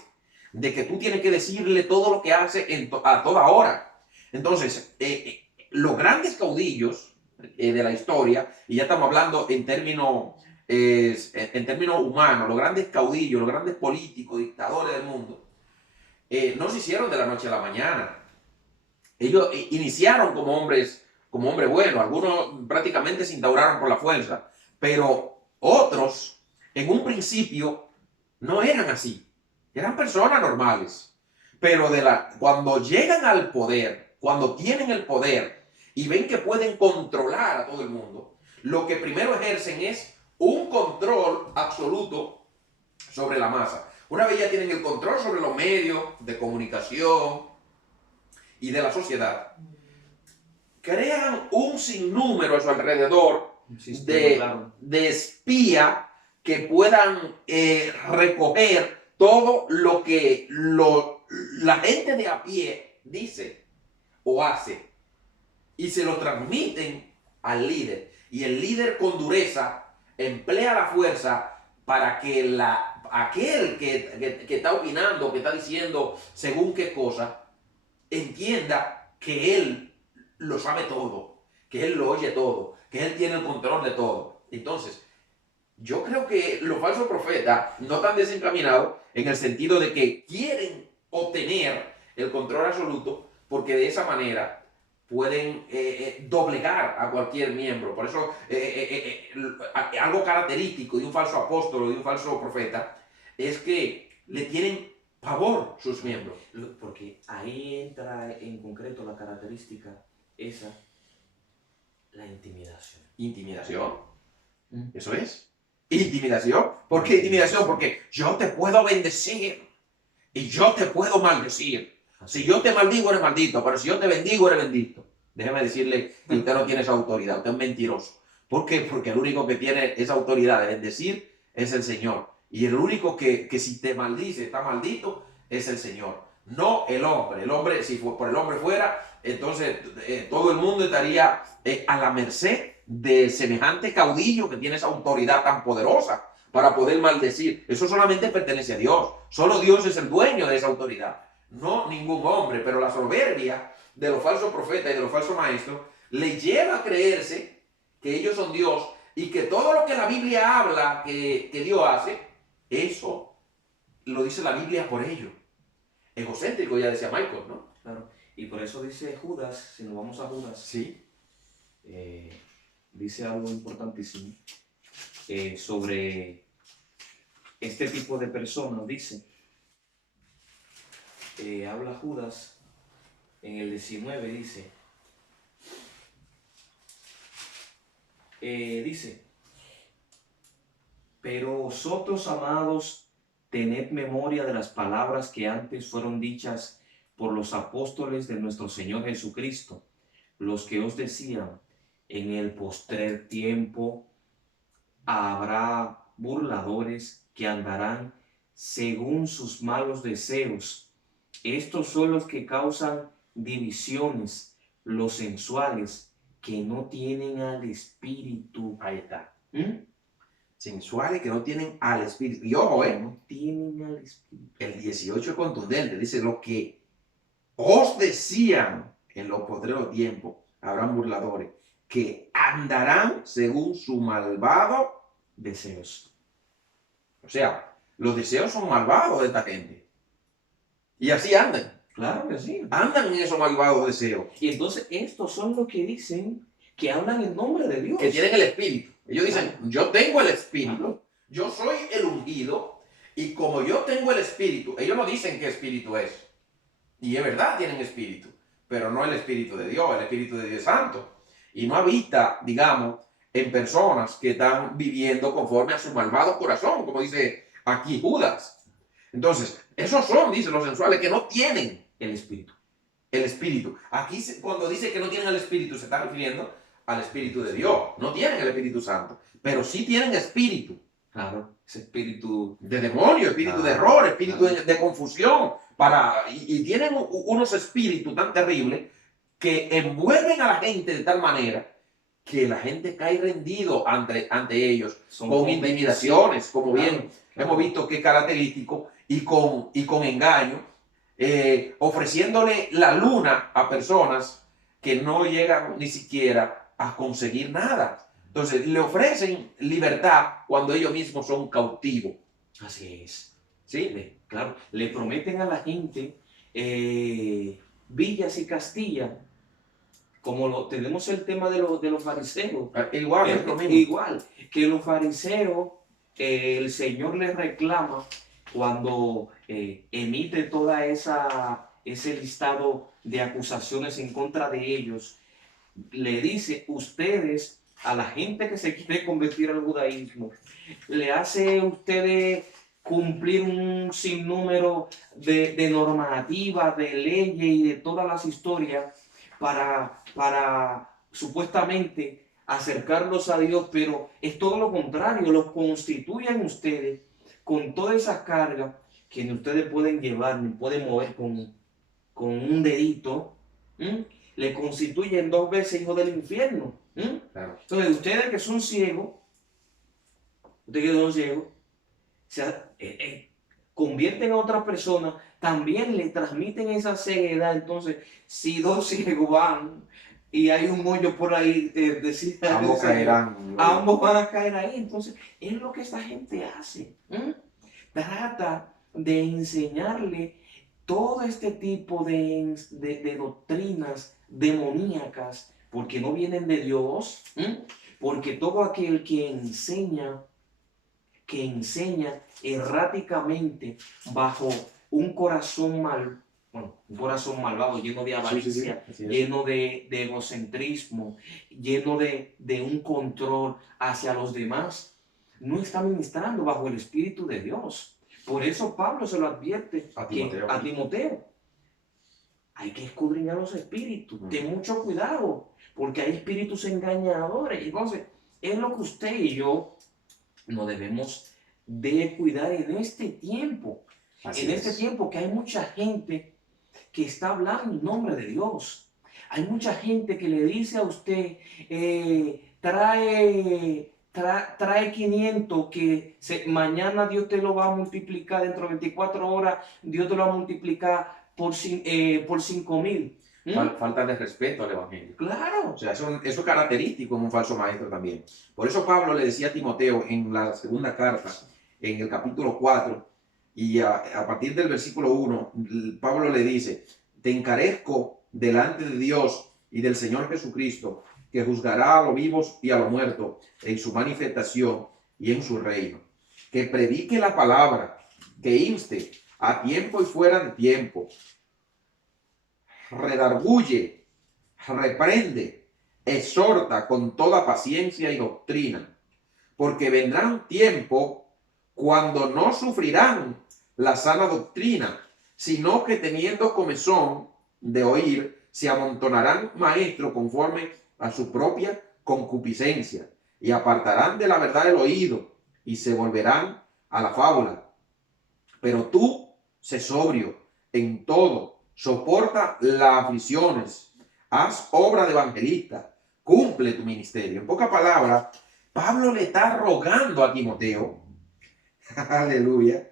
de que tú tienes que decirle todo lo que hace a toda hora. Entonces, los grandes caudillos de la historia, y ya estamos hablando en términos humanos, los grandes caudillos, los grandes políticos, dictadores del mundo, no se hicieron de la noche a la mañana. Ellos iniciaron como hombres buenos, algunos prácticamente se instauraron por la fuerza, pero otros en un principio no eran así, eran personas normales, pero cuando llegan al poder, cuando tienen el poder y ven que pueden controlar a todo el mundo, lo que primero ejercen es un control absoluto sobre la masa. Una vez ya tienen el control sobre los medios de comunicación y de la sociedad, crean un sinnúmero a su alrededor de espías que puedan recoger todo lo que la gente de a pie dice o hace y se lo transmiten al líder. Y el líder con dureza emplea la fuerza para que aquel que está opinando, que está diciendo según qué cosa, entienda que él lo sabe todo, que él lo oye todo, que él tiene el control de todo. Entonces, yo creo que los falsos profetas no están desencaminados en el sentido de que quieren obtener el control absoluto, porque de esa manera pueden doblegar a cualquier miembro. Por eso, algo característico de un falso apóstol o de un falso profeta es que le tienen pavor sus miembros. Porque ahí entra en concreto la característica esa, la intimidación. ¿Intimidación? Eso es. ¿Intimidación? ¿Por qué intimidación? Porque yo te puedo bendecir y yo te puedo maldecir. Si yo te maldigo, eres maldito, pero si yo te bendigo, eres bendito. Déjeme decirle que usted no tiene esa autoridad, usted es mentiroso. ¿Por qué? Porque el único que tiene esa autoridad de bendecir es el Señor. Y el único que si te maldice, está maldito, es el Señor. No el hombre. El hombre, si por el hombre fuera, entonces todo el mundo estaría a la merced de semejante caudillo que tiene esa autoridad tan poderosa para poder maldecir. Eso solamente pertenece a Dios. Solo Dios es el dueño de esa autoridad. No ningún hombre, pero la soberbia de los falsos profetas y de los falsos maestros le lleva a creerse que ellos son Dios y que todo lo que la Biblia habla que Dios hace, eso lo dice la Biblia por ellos. Egocéntrico, ya decía Michael, ¿no? Claro. Y por eso dice Judas, si nos vamos a Judas, sí, dice algo importantísimo sobre este tipo de personas. Dice, habla Judas en el 19, dice, pero vosotros, amados, tened memoria de las palabras que antes fueron dichas por los apóstoles de nuestro Señor Jesucristo, los que os decían, en el postrer tiempo habrá burladores que andarán según sus malos deseos. Estos son los que causan divisiones, los sensuales, que no tienen al Espíritu. ahí está. sensuales que no tienen al Espíritu. Y ojo, No tienen al Espíritu. el 18 es contundente, dice, lo que os decían en los postreros tiempos, habrán burladores, que andarán según su malvado Deseos. O sea, los deseos son malvados de esta gente. Y así andan. Claro que sí. Andan en esos malvados deseos. Y entonces estos son los que dicen que hablan en nombre de Dios. Que tienen el Espíritu. Ellos dicen, Claro. yo tengo el Espíritu, Claro. yo soy el ungido, y como yo tengo el Espíritu, ellos no dicen qué Espíritu es. Y es verdad, tienen Espíritu, pero no el Espíritu de Dios, el Espíritu de Dios es santo. Y no habita, digamos, en personas que están viviendo conforme a su malvado corazón, como dice aquí Judas. Entonces, esos son, dicen los sensuales, que no tienen El Espíritu. el Espíritu. Aquí cuando dice que no tienen el Espíritu, se está refiriendo al Espíritu de Dios. No tienen el Espíritu Santo, pero sí tienen espíritu. Claro. Ese espíritu De demonio, espíritu de error, espíritu de confusión. Y tienen unos espíritus tan terribles que envuelven a la gente de tal manera que la gente cae rendido ante ellos, son con intimidaciones, como Claro, bien claro. hemos visto que es característico, y con engaño, ofreciéndole la luna a personas que no llegan ni siquiera a conseguir nada. Entonces, le ofrecen libertad cuando ellos mismos son cautivos. Así es. ¿Sí? Claro, le prometen a la gente villas y Castilla, como tenemos el tema de los fariseos. Igual, es lo mismo. Igual, que los fariseos, el Señor les reclama cuando emite toda ese listado de acusaciones en contra de ellos. Le dice, ustedes, a la gente que se quiere convertir al judaísmo, le hace a ustedes cumplir un sinnúmero de normativas, de leyes y de todas las historias para supuestamente acercarlos a Dios, pero es todo lo contrario, los constituyen ustedes con todas esas cargas que ni ustedes pueden llevar, ni pueden mover con un dedito. Le constituyen 2 veces hijos del infierno. Claro. Entonces, ustedes que son ciegos, convierten a otra persona, también le transmiten esa ceguedad. Entonces, si 2 ciegos van y hay un hoyo por ahí, Ambos caerán. ambos van a caer ahí. Entonces, es lo que esta gente hace. Trata de enseñarle todo este tipo de doctrinas demoníacas, porque no vienen de Dios, porque todo aquel que enseña erráticamente bajo un corazón un corazón malvado, lleno de avaricia, lleno de egocentrismo, lleno de un control hacia los demás, no está ministrando bajo el Espíritu de Dios. Por eso Pablo se lo advierte a Timoteo. Hay que escudriñar los espíritus, ten mucho cuidado, porque hay espíritus engañadores. Entonces, es lo que usted y yo nos debemos de cuidar en este tiempo. Este tiempo que hay mucha gente que está hablando en nombre de Dios. Hay mucha gente que le dice a usted, trae 500, que mañana Dios te lo va a multiplicar, dentro de 24 horas Dios te lo va a multiplicar por 5,000. Falta de respeto al Evangelio. Claro. O sea, eso es característico en un falso maestro también. Por eso Pablo le decía a Timoteo en la segunda carta, en el capítulo 4, y a partir del versículo 1, Pablo le dice, te encarezco delante de Dios y del Señor Jesucristo, que juzgará a los vivos y a los muertos en su manifestación y en su reino. Que predique la palabra, que inste a tiempo y fuera de tiempo, redarguye, reprende, exhorta con toda paciencia y doctrina, porque vendrán tiempo cuando no sufrirán la sana doctrina, sino que teniendo comezón de oír, se amontonarán maestros conforme a su propia concupiscencia, y apartarán de la verdad el oído, y se volverán a la fábula. Pero tú, sé sobrio en todo, soporta las aflicciones, haz obra de evangelista, cumple tu ministerio. En pocas palabras, Pablo le está rogando a Timoteo, aleluya,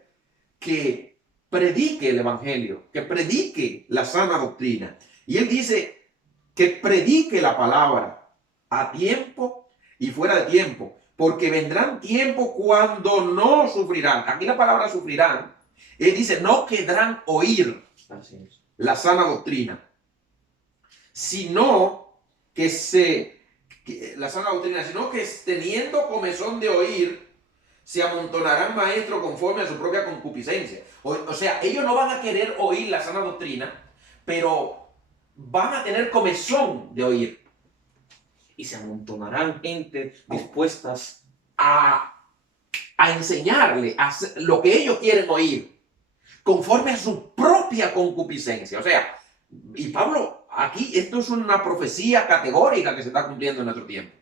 que predique el evangelio, que predique la sana doctrina. Y él dice que predique la palabra a tiempo y fuera de tiempo, porque vendrán tiempos cuando no sufrirán. Aquí la palabra sufrirán, él dice, no querrán oír la sana doctrina, sino la sana doctrina, sino que teniendo comezón de oír, se amontonarán maestros conforme a su propia concupiscencia. O sea, ellos no van a querer oír la sana doctrina, pero van a tener comezón de oír. Y se amontonarán gente dispuestas a enseñarle lo que ellos quieren oír, conforme a su propia concupiscencia. O sea, y Pablo, aquí esto es una profecía categórica que se está cumpliendo en nuestro tiempo.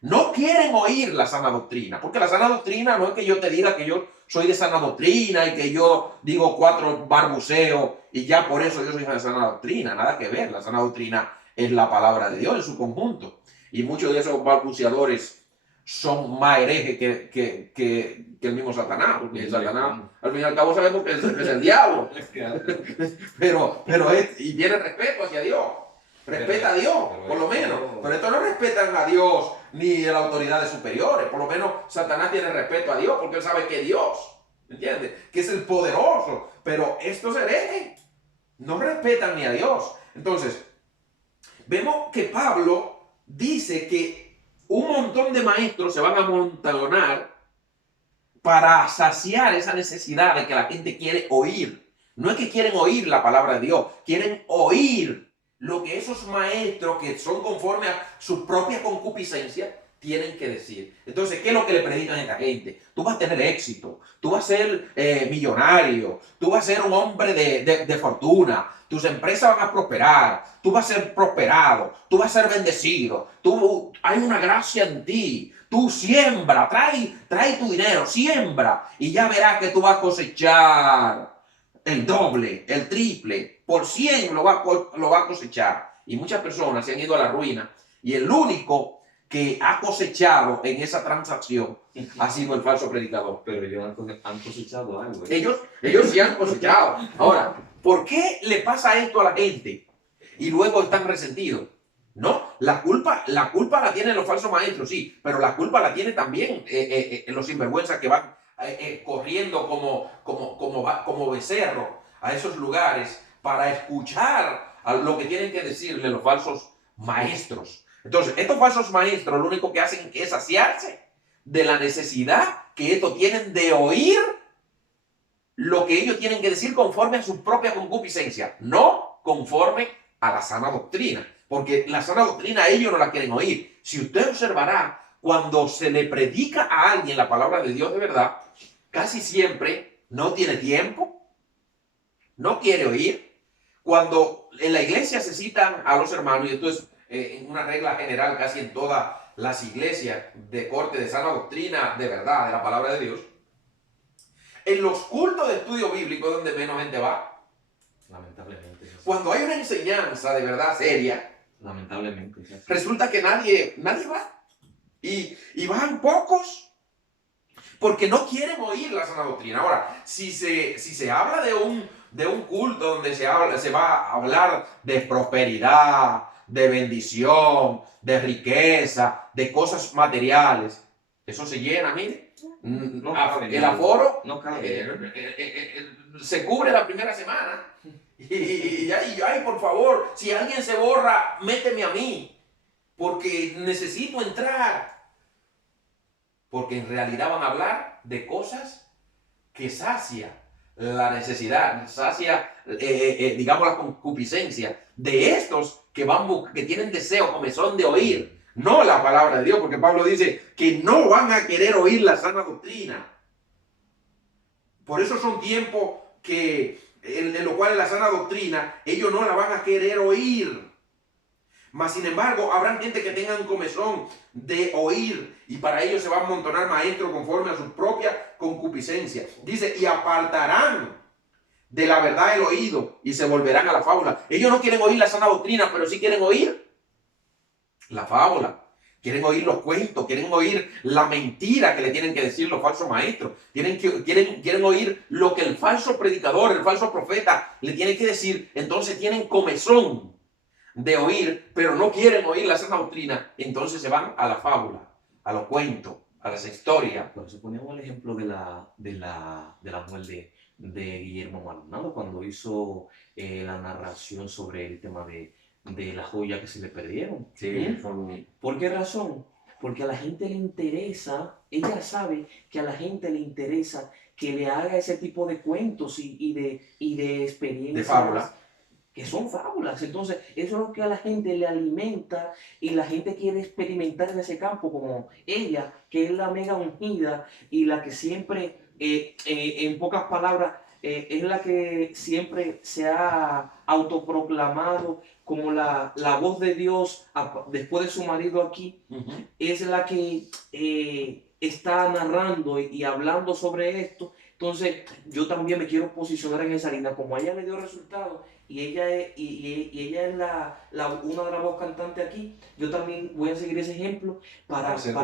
No quieren oír la sana doctrina, porque la sana doctrina no es que yo te diga que yo soy de sana doctrina y que yo digo 4 barbuceos y ya por eso yo soy de sana doctrina. Nada que ver, la sana doctrina es la palabra de Dios en su conjunto. Y muchos de esos balbuceadores son más herejes que el mismo Satanás, porque el Satanás, al fin y al cabo, sabemos que es el diablo. pero y tiene respeto hacia Dios. Respeta a Dios, por lo menos. Pero estos no respetan a Dios ni a las autoridades superiores. Por lo menos Satanás tiene respeto a Dios porque él sabe que es Dios, ¿entiendes? Que es el poderoso. Pero estos herejes no respetan ni a Dios. Entonces, vemos que Pablo dice que un montón de maestros se van a amontonar para saciar esa necesidad de que la gente quiere oír. No es que quieren oír la palabra de Dios, quieren oír lo que esos maestros que son conforme a su propia concupiscencia tienen que decir. Entonces, ¿qué es lo que le predican a esta gente? Tú vas a tener éxito, tú vas a ser millonario, tú vas a ser un hombre de fortuna, tus empresas van a prosperar, tú vas a ser prosperado, tú vas a ser bendecido, hay una gracia en ti, tú siembra, trae tu dinero, siembra y ya verás que tú vas a cosechar el doble, el triple, por 100 lo va a cosechar. Y muchas personas se han ido a la ruina y el único que ha cosechado en esa transacción ha sido el falso predicador. Pero ellos han cosechado algo. Ellos sí han cosechado. Ahora, ¿por qué le pasa esto a la gente y luego están resentidos? No, la culpa la tienen los falsos maestros, sí, pero la culpa la tiene también los sinvergüenzas que van corriendo como becerro a esos lugares para escuchar a lo que tienen que decirle los falsos maestros. Entonces, estos falsos maestros lo único que hacen es saciarse de la necesidad que estos tienen de oír lo que ellos tienen que decir conforme a su propia concupiscencia, no conforme a la sana doctrina, porque la sana doctrina ellos no la quieren oír. Si usted observará, cuando se le predica a alguien la palabra de Dios de verdad, casi siempre no tiene tiempo, no quiere oír. Cuando en la iglesia se citan a los hermanos, y esto es en una regla general casi en todas las iglesias de corte de sana doctrina de verdad, de la palabra de Dios, en los cultos de estudio bíblico donde menos gente va. Lamentablemente. Cuando hay una enseñanza de verdad seria, lamentablemente, resulta que nadie va. Y van pocos porque no quieren oír la sana doctrina. Ahora, si se habla de un culto donde se va a hablar de prosperidad, de bendición, de riqueza, de cosas materiales, eso se llena, mire. El aforo no se cubre la primera semana. Y ay, por favor, si alguien se borra, méteme a mí, porque necesito entrar. Porque en realidad van a hablar de cosas que sacia la necesidad, sacia, digamos, la concupiscencia de estos que tienen deseo, comezón de oír, no la palabra de Dios, porque Pablo dice que no van a querer oír la sana doctrina. Por eso son tiempos en los cuales la sana doctrina, ellos no la van a querer oír. Mas, sin embargo, habrá gente que tengan comezón de oír y para ellos se va a amontonar maestros conforme a su propia concupiscencia. Dice, y apartarán de la verdad el oído y se volverán a la fábula. Ellos no quieren oír la sana doctrina, pero sí quieren oír la fábula. quieren oír los cuentos, quieren oír la mentira que le tienen que decir los falsos maestros, quieren oír lo que el falso predicador, el falso profeta le tiene que decir. Entonces tienen comezón de oír, pero no quieren oír la sana doctrina. Entonces se van a la fábula, a los cuentos, a las historias. Por eso ponemos el ejemplo de la mujer de Guillermo Maldonado cuando hizo la narración sobre el tema de la joya que se le perdieron. Sí, ¿Por qué razón? Porque a la gente le interesa, ella sabe que a la gente le interesa que le haga ese tipo de cuentos y de experiencias. de fábula. Que son fábulas. Entonces, eso es lo que a la gente le alimenta y la gente quiere experimentar en ese campo, como ella, que es la mega ungida y la que siempre, en pocas palabras, es la que siempre se ha autoproclamado como la voz de Dios después de su marido aquí. Es la que está narrando y hablando sobre esto. Entonces, yo también me quiero posicionar en esa línea. Como a ella le dio resultados y ella es una de las voz cantantes aquí, yo también voy a seguir ese ejemplo para ser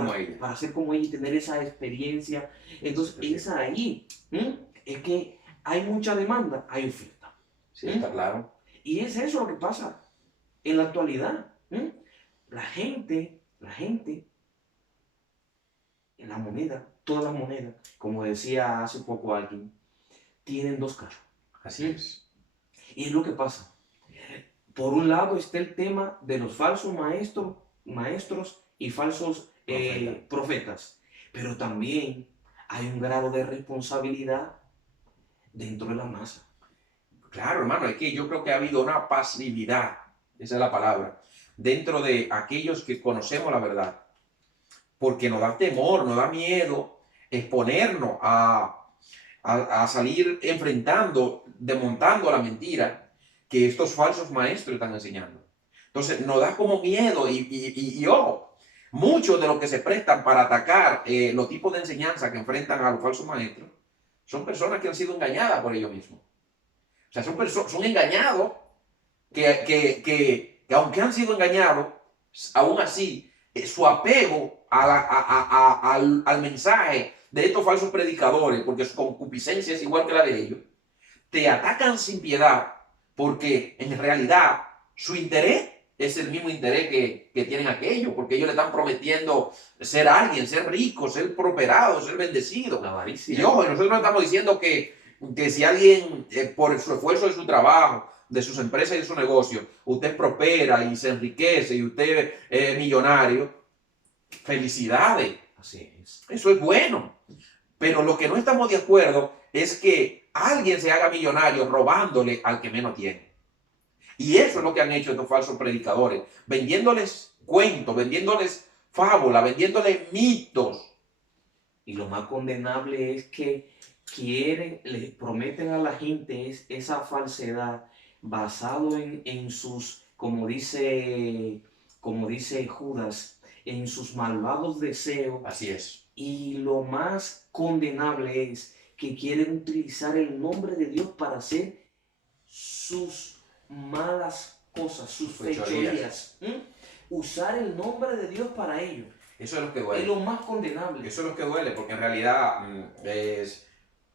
como ella y tener esa experiencia. Entonces, es ahí. Es que hay mucha demanda, hay oferta. Sí, está claro. Y es eso lo que pasa en la actualidad. La gente, en la moneda, todas las monedas, como decía hace poco alguien, tienen dos caras. Así es. Y es lo que pasa. Por un lado está el tema de los falsos maestros y falsos profetas, pero también hay un grado de responsabilidad dentro de la masa. Claro, hermano, es que yo creo que ha habido una pasividad, esa es la palabra, dentro de aquellos que conocemos la verdad, porque nos da temor, nos da miedo exponernos a salir enfrentando, desmontando la mentira que estos falsos maestros están enseñando. Entonces nos da como miedo y ojo, muchos de los que se prestan para atacar los tipos de enseñanza que enfrentan a los falsos maestros son personas que han sido engañadas por ellos mismos. O sea, son engañados que aunque han sido engañados, aún así su apego al mensaje de estos falsos predicadores, porque su concupiscencia es igual que la de ellos, te atacan sin piedad, porque en realidad su interés es el mismo interés que tienen aquellos, porque ellos le están prometiendo ser alguien, ser rico, ser prosperado, ser bendecido. La avaricia. Y ojo, nosotros estamos diciendo que si alguien, por su esfuerzo de su trabajo, de sus empresas y de su negocio, usted prospera y se enriquece y usted es millonario, felicidades. Así es. Eso es bueno. Pero lo que no estamos de acuerdo es que alguien se haga millonario robándole al que menos tiene. Y eso es lo que han hecho estos falsos predicadores, vendiéndoles cuentos, vendiéndoles fábulas, vendiéndoles mitos. Y lo más condenable es que les prometen a la gente esa falsedad basado en sus, como dice Judas, en sus malvados deseos. Así es. Y lo más condenable es que quieren utilizar el nombre de Dios para hacer sus malas cosas, sus fechorías. Usar el nombre de Dios para ello. Eso es lo que duele. Es lo más condenable. Eso es lo que duele, porque en realidad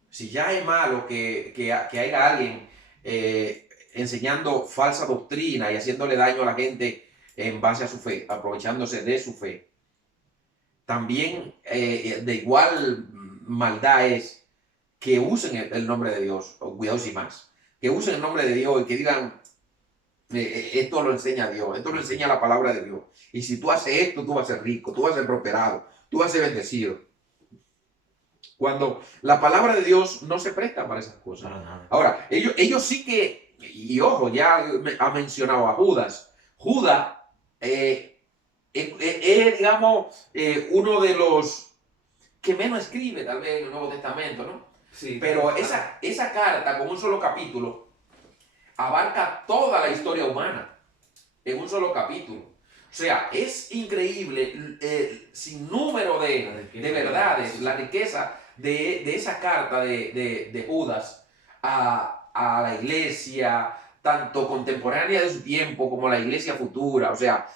si ya es malo que haya alguien enseñando falsa doctrina y haciéndole daño a la gente en base a su fe, aprovechándose de su fe, también de igual maldad es que usen el nombre de Dios, o cuidados y más, que usen el nombre de Dios y que digan, esto lo enseña Dios, esto lo enseña la palabra de Dios. Y si tú haces esto, tú vas a ser rico, tú vas a ser prosperado, tú vas a ser bendecido. Cuando la palabra de Dios no se presta para esas cosas. Ahora, ellos sí que, y ojo, ya ha mencionado a Judas. Judas es, digamos, uno de los que menos escribe, tal vez, en el Nuevo Testamento, ¿no? Sí, pero esa carta, con un solo capítulo, abarca toda la historia humana en un solo capítulo. O sea, es increíble el sinnúmero de verdades, la riqueza de esa carta de Judas a la iglesia, tanto contemporánea de su tiempo como la iglesia futura. O sea,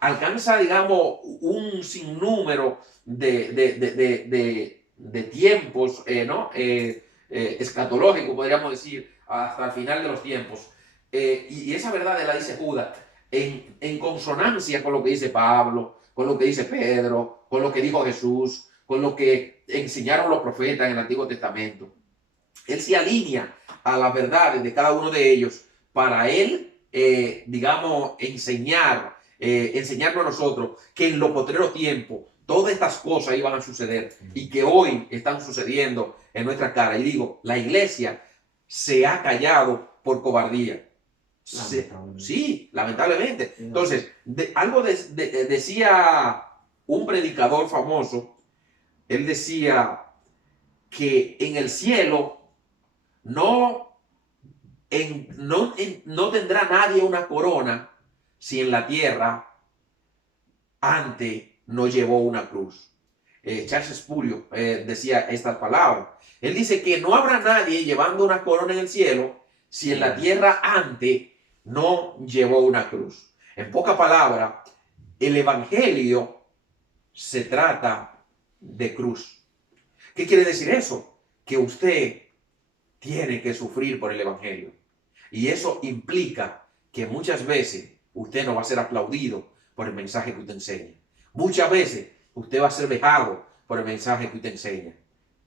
alcanza, digamos, un sinnúmero de tiempos, ¿no? Escatológicos, podríamos decir, hasta el final de los tiempos. Y esa verdad la dice Judas en consonancia con lo que dice Pablo, con lo que dice Pedro, con lo que dijo Jesús, con lo que enseñaron los profetas en el Antiguo Testamento. Él se alinea a las verdades de cada uno de ellos para él, digamos, enseñarnos a nosotros que en los postreros tiempos todas estas cosas iban a suceder y que hoy están sucediendo en nuestra cara. Y digo, la iglesia se ha callado por cobardía. Sí, lamentablemente. Entonces, algo decía un predicador famoso, él decía que en el cielo no tendrá nadie una corona si en la tierra antes no llevó una cruz. Charles Spurgeon decía estas palabras. Él dice que no habrá nadie llevando una corona en el cielo si en la tierra antes no llevó una cruz. En pocas palabras, el evangelio se trata de cruz. ¿Qué quiere decir eso? Que usted tiene que sufrir por el evangelio. Y eso implica que muchas veces usted no va a ser aplaudido por el mensaje que usted enseña. Muchas veces usted va a ser vejado por el mensaje que usted enseña.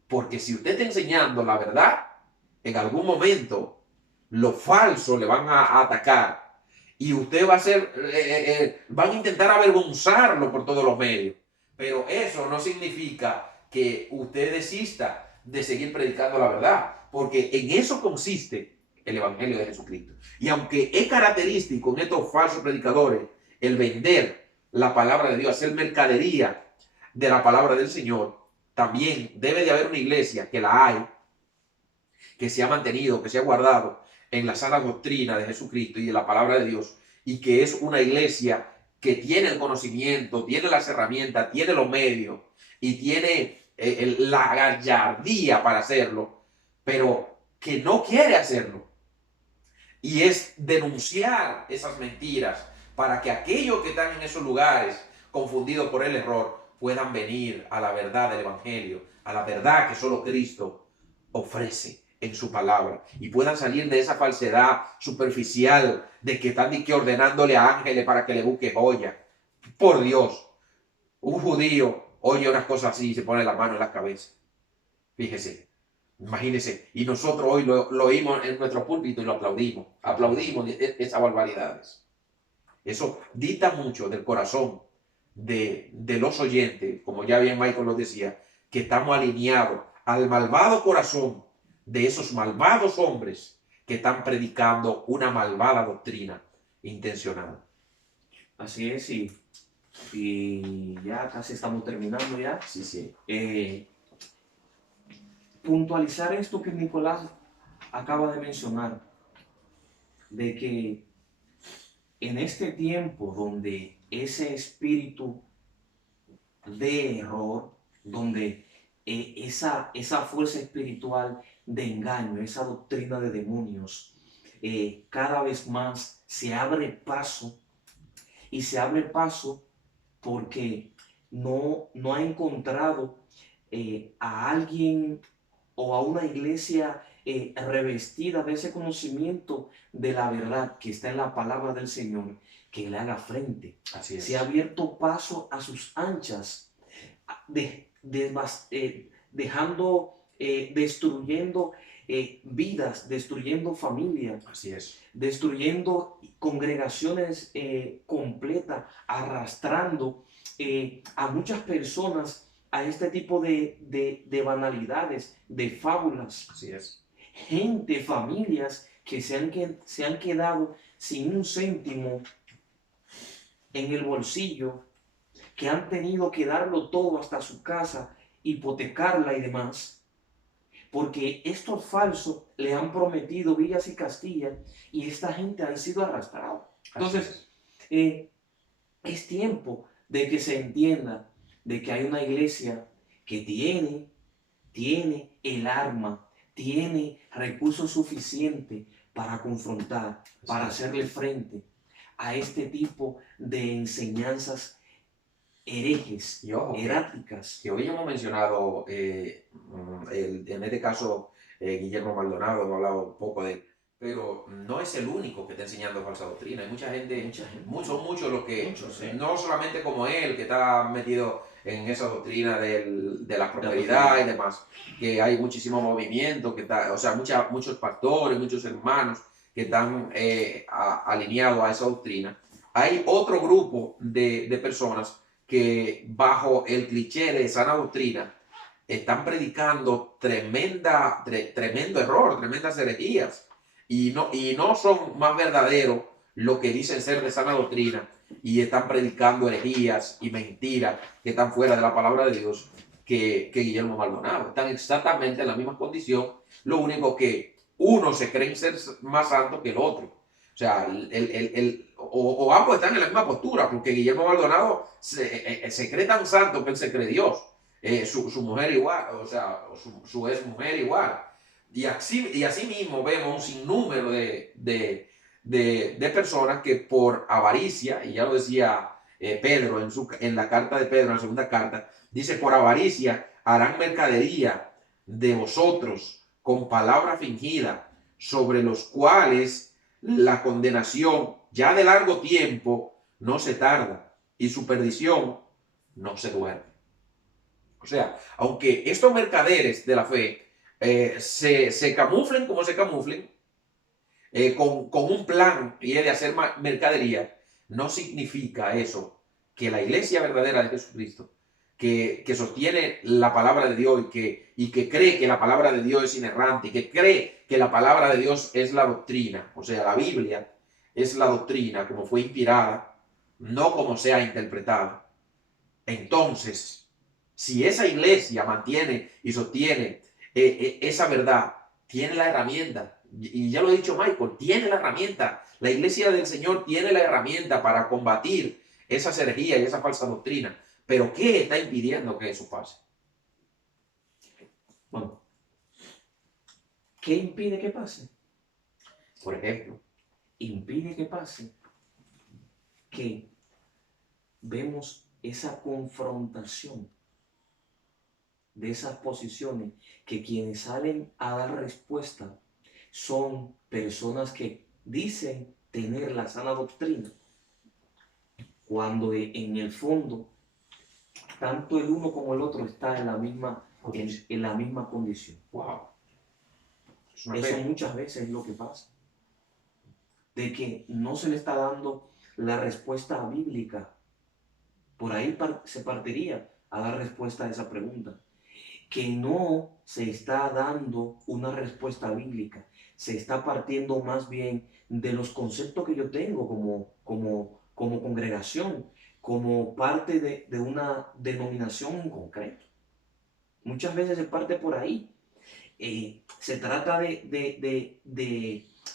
Porque si usted está enseñando la verdad, en algún momento los falsos le van a atacar y usted va a ser, van a intentar avergonzarlo por todos los medios. Pero eso no significa que usted desista de seguir predicando la verdad, porque en eso consiste el Evangelio de Jesucristo. Y aunque es característico en estos falsos predicadores el vender la palabra de Dios, hacer mercadería de la palabra del Señor, también debe de haber una iglesia, que la hay, que se ha mantenido, que se ha guardado en la sana doctrina de Jesucristo y de la palabra de Dios, y que es una iglesia que tiene el conocimiento, tiene las herramientas, tiene los medios y tiene la gallardía para hacerlo, pero que no quiere hacerlo. Y es denunciar esas mentiras para que aquellos que están en esos lugares confundidos por el error puedan venir a la verdad del Evangelio, a la verdad que solo Cristo ofrece en su palabra, y puedan salir de esa falsedad superficial de que están ordenándole a ángeles para que le busque joya. Por Dios, un judío oye unas cosas así y se pone la mano en la cabeza. Fíjese, imagínese, y nosotros hoy lo oímos en nuestro púlpito y lo aplaudimos esas barbaridades. Eso dicta mucho del corazón de los oyentes, como ya bien Michael lo decía, que estamos alineados al malvado corazón de esos malvados hombres que están predicando una malvada doctrina intencional. Así es, y ya casi estamos terminando ya. Sí, sí. Puntualizar esto que Nicolás acaba de mencionar, de que en este tiempo donde ese espíritu de error, donde esa fuerza espiritual de engaño, esa doctrina de demonios, cada vez más se abre paso, y se abre paso porque no ha encontrado a alguien o a una iglesia revestida de ese conocimiento de la verdad que está en la palabra del Señor, que le haga frente. Así es. Se ha abierto paso a sus anchas, destruyendo vidas, destruyendo familias. Así es. Destruyendo congregaciones completas, arrastrando a muchas personas a este tipo de banalidades, de fábulas. Así es. Gente, familias que se han quedado sin un céntimo en el bolsillo, que han tenido que darlo todo hasta su casa, hipotecarla y demás, porque estos falsos le han prometido villas y castillas y esta gente han sido arrastrados. Entonces, es tiempo de que se entienda de que hay una iglesia que tiene el arma, tiene recursos suficientes para confrontar, Así para es. hacerle frente a este tipo de enseñanzas herejes, Y ojo, eráticas. que hoy hemos mencionado, en este caso, Guillermo Maldonado, hemos hablado un poco de él, pero no es el único que está enseñando falsa doctrina. Hay mucha gente, Mucha gente, son muchos los que, muchos, ¿eh? no solamente como él, que está metido en esa doctrina de la La prosperidad y prosperidad. demás, que hay muchísimo movimiento, que está, o sea, muchos pastores, muchos hermanos que están alineados a esa doctrina. Hay otro grupo de personas que bajo el cliché de sana doctrina están predicando tremendo error, tremendas herejías, y no son más verdaderos lo que dicen ser de sana doctrina, y están predicando herejías y mentiras que están fuera de la palabra de Dios que Guillermo Maldonado. Están exactamente en la misma condición, lo único que uno se cree ser más santo que el otro. O sea, o ambos están en la misma postura, porque Guillermo Maldonado se cree tan santo que él se cree Dios. Su mujer igual, o sea, su ex mujer igual. Y así mismo vemos un sinnúmero de personas que por avaricia, y ya lo decía Pedro en la carta de Pedro, en la segunda carta, dice, por avaricia harán mercadería de vosotros con palabra fingida, sobre los cuales la condenación ya de largo tiempo no se tarda y su perdición no se duerme. O sea, aunque estos mercaderes de la fe se camuflen como se camuflen, con un plan y es de hacer mercadería, no significa eso que la iglesia verdadera de Jesucristo, que sostiene la palabra de Dios y que cree que la palabra de Dios es inerrante, y que cree que la palabra de Dios es la doctrina, o sea, la Biblia es la doctrina como fue inspirada, no como sea interpretada. Entonces, si esa iglesia mantiene y sostiene esa verdad, tiene la herramienta, y ya lo ha dicho Michael, tiene la herramienta. La iglesia del Señor tiene la herramienta para combatir esa herejía y esa falsa doctrina. Pero ¿qué está impidiendo que eso pase? Bueno, ¿qué impide que pase? Por ejemplo, Impide que pase que vemos esa confrontación de esas posiciones, que quienes salen a dar respuesta son personas que dicen tener la sana doctrina, cuando en el fondo tanto el uno como el otro está en la misma condición. wow, es una Eso pena. muchas veces es lo que pasa, de que no se le está dando la respuesta bíblica. Por ahí se partiría a dar respuesta a esa pregunta, que no se está dando una respuesta bíblica, se está partiendo más bien de los conceptos que yo tengo como congregación, como parte de una denominación en concreto. Muchas veces se parte por ahí. Se trata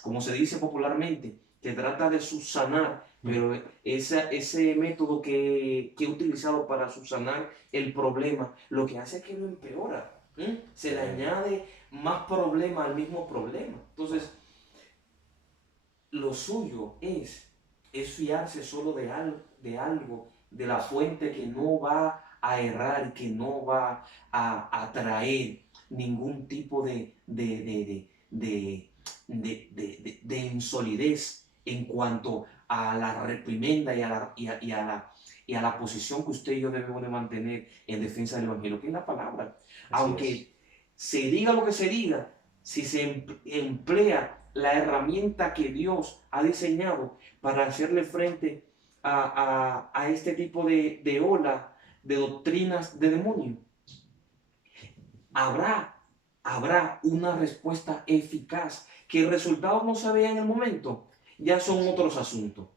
como se dice popularmente, se trata de subsanar, pero ese método que he utilizado para subsanar el problema, lo que hace es que lo empeora. Se le añade más problema al mismo problema. Entonces, lo suyo es fiarse solo de algo, de la fuente que no va a errar, que no va a traer ningún tipo de insolidez en cuanto a la reprimenda y a la posición que usted y yo debemos de mantener en defensa del Evangelio, que es la palabra. Aunque se diga lo que se diga, si se emplea la herramienta que Dios ha diseñado para hacerle frente a este tipo de ola de doctrinas de demonio, habrá una respuesta eficaz. Que el resultado no se vea en el momento, ya son otros asuntos.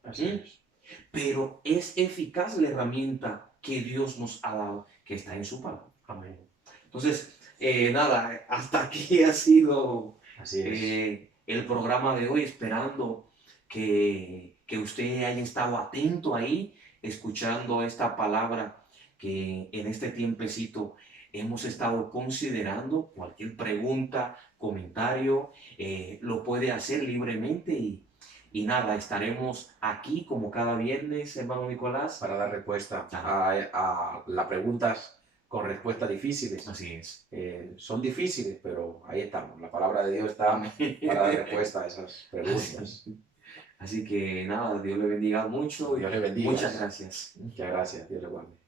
Pero es eficaz la herramienta que Dios nos ha dado, que está en su palabra. Amén. Entonces, nada, hasta aquí ha sido Así es. el programa de hoy, esperando que usted haya estado atento ahí, escuchando esta palabra que en este tiempecito hemos estado considerando. Cualquier pregunta, comentario, lo puede hacer libremente y nada, estaremos aquí como cada viernes, hermano Nicolás. Para dar respuesta Ah, a las preguntas con respuestas difíciles. así es. Son difíciles, pero ahí estamos. La palabra de Dios está para dar respuesta a esas preguntas. Así que nada, Dios le bendiga mucho y Dios le bendiga. muchas gracias. Muchas gracias. Dios le guarde.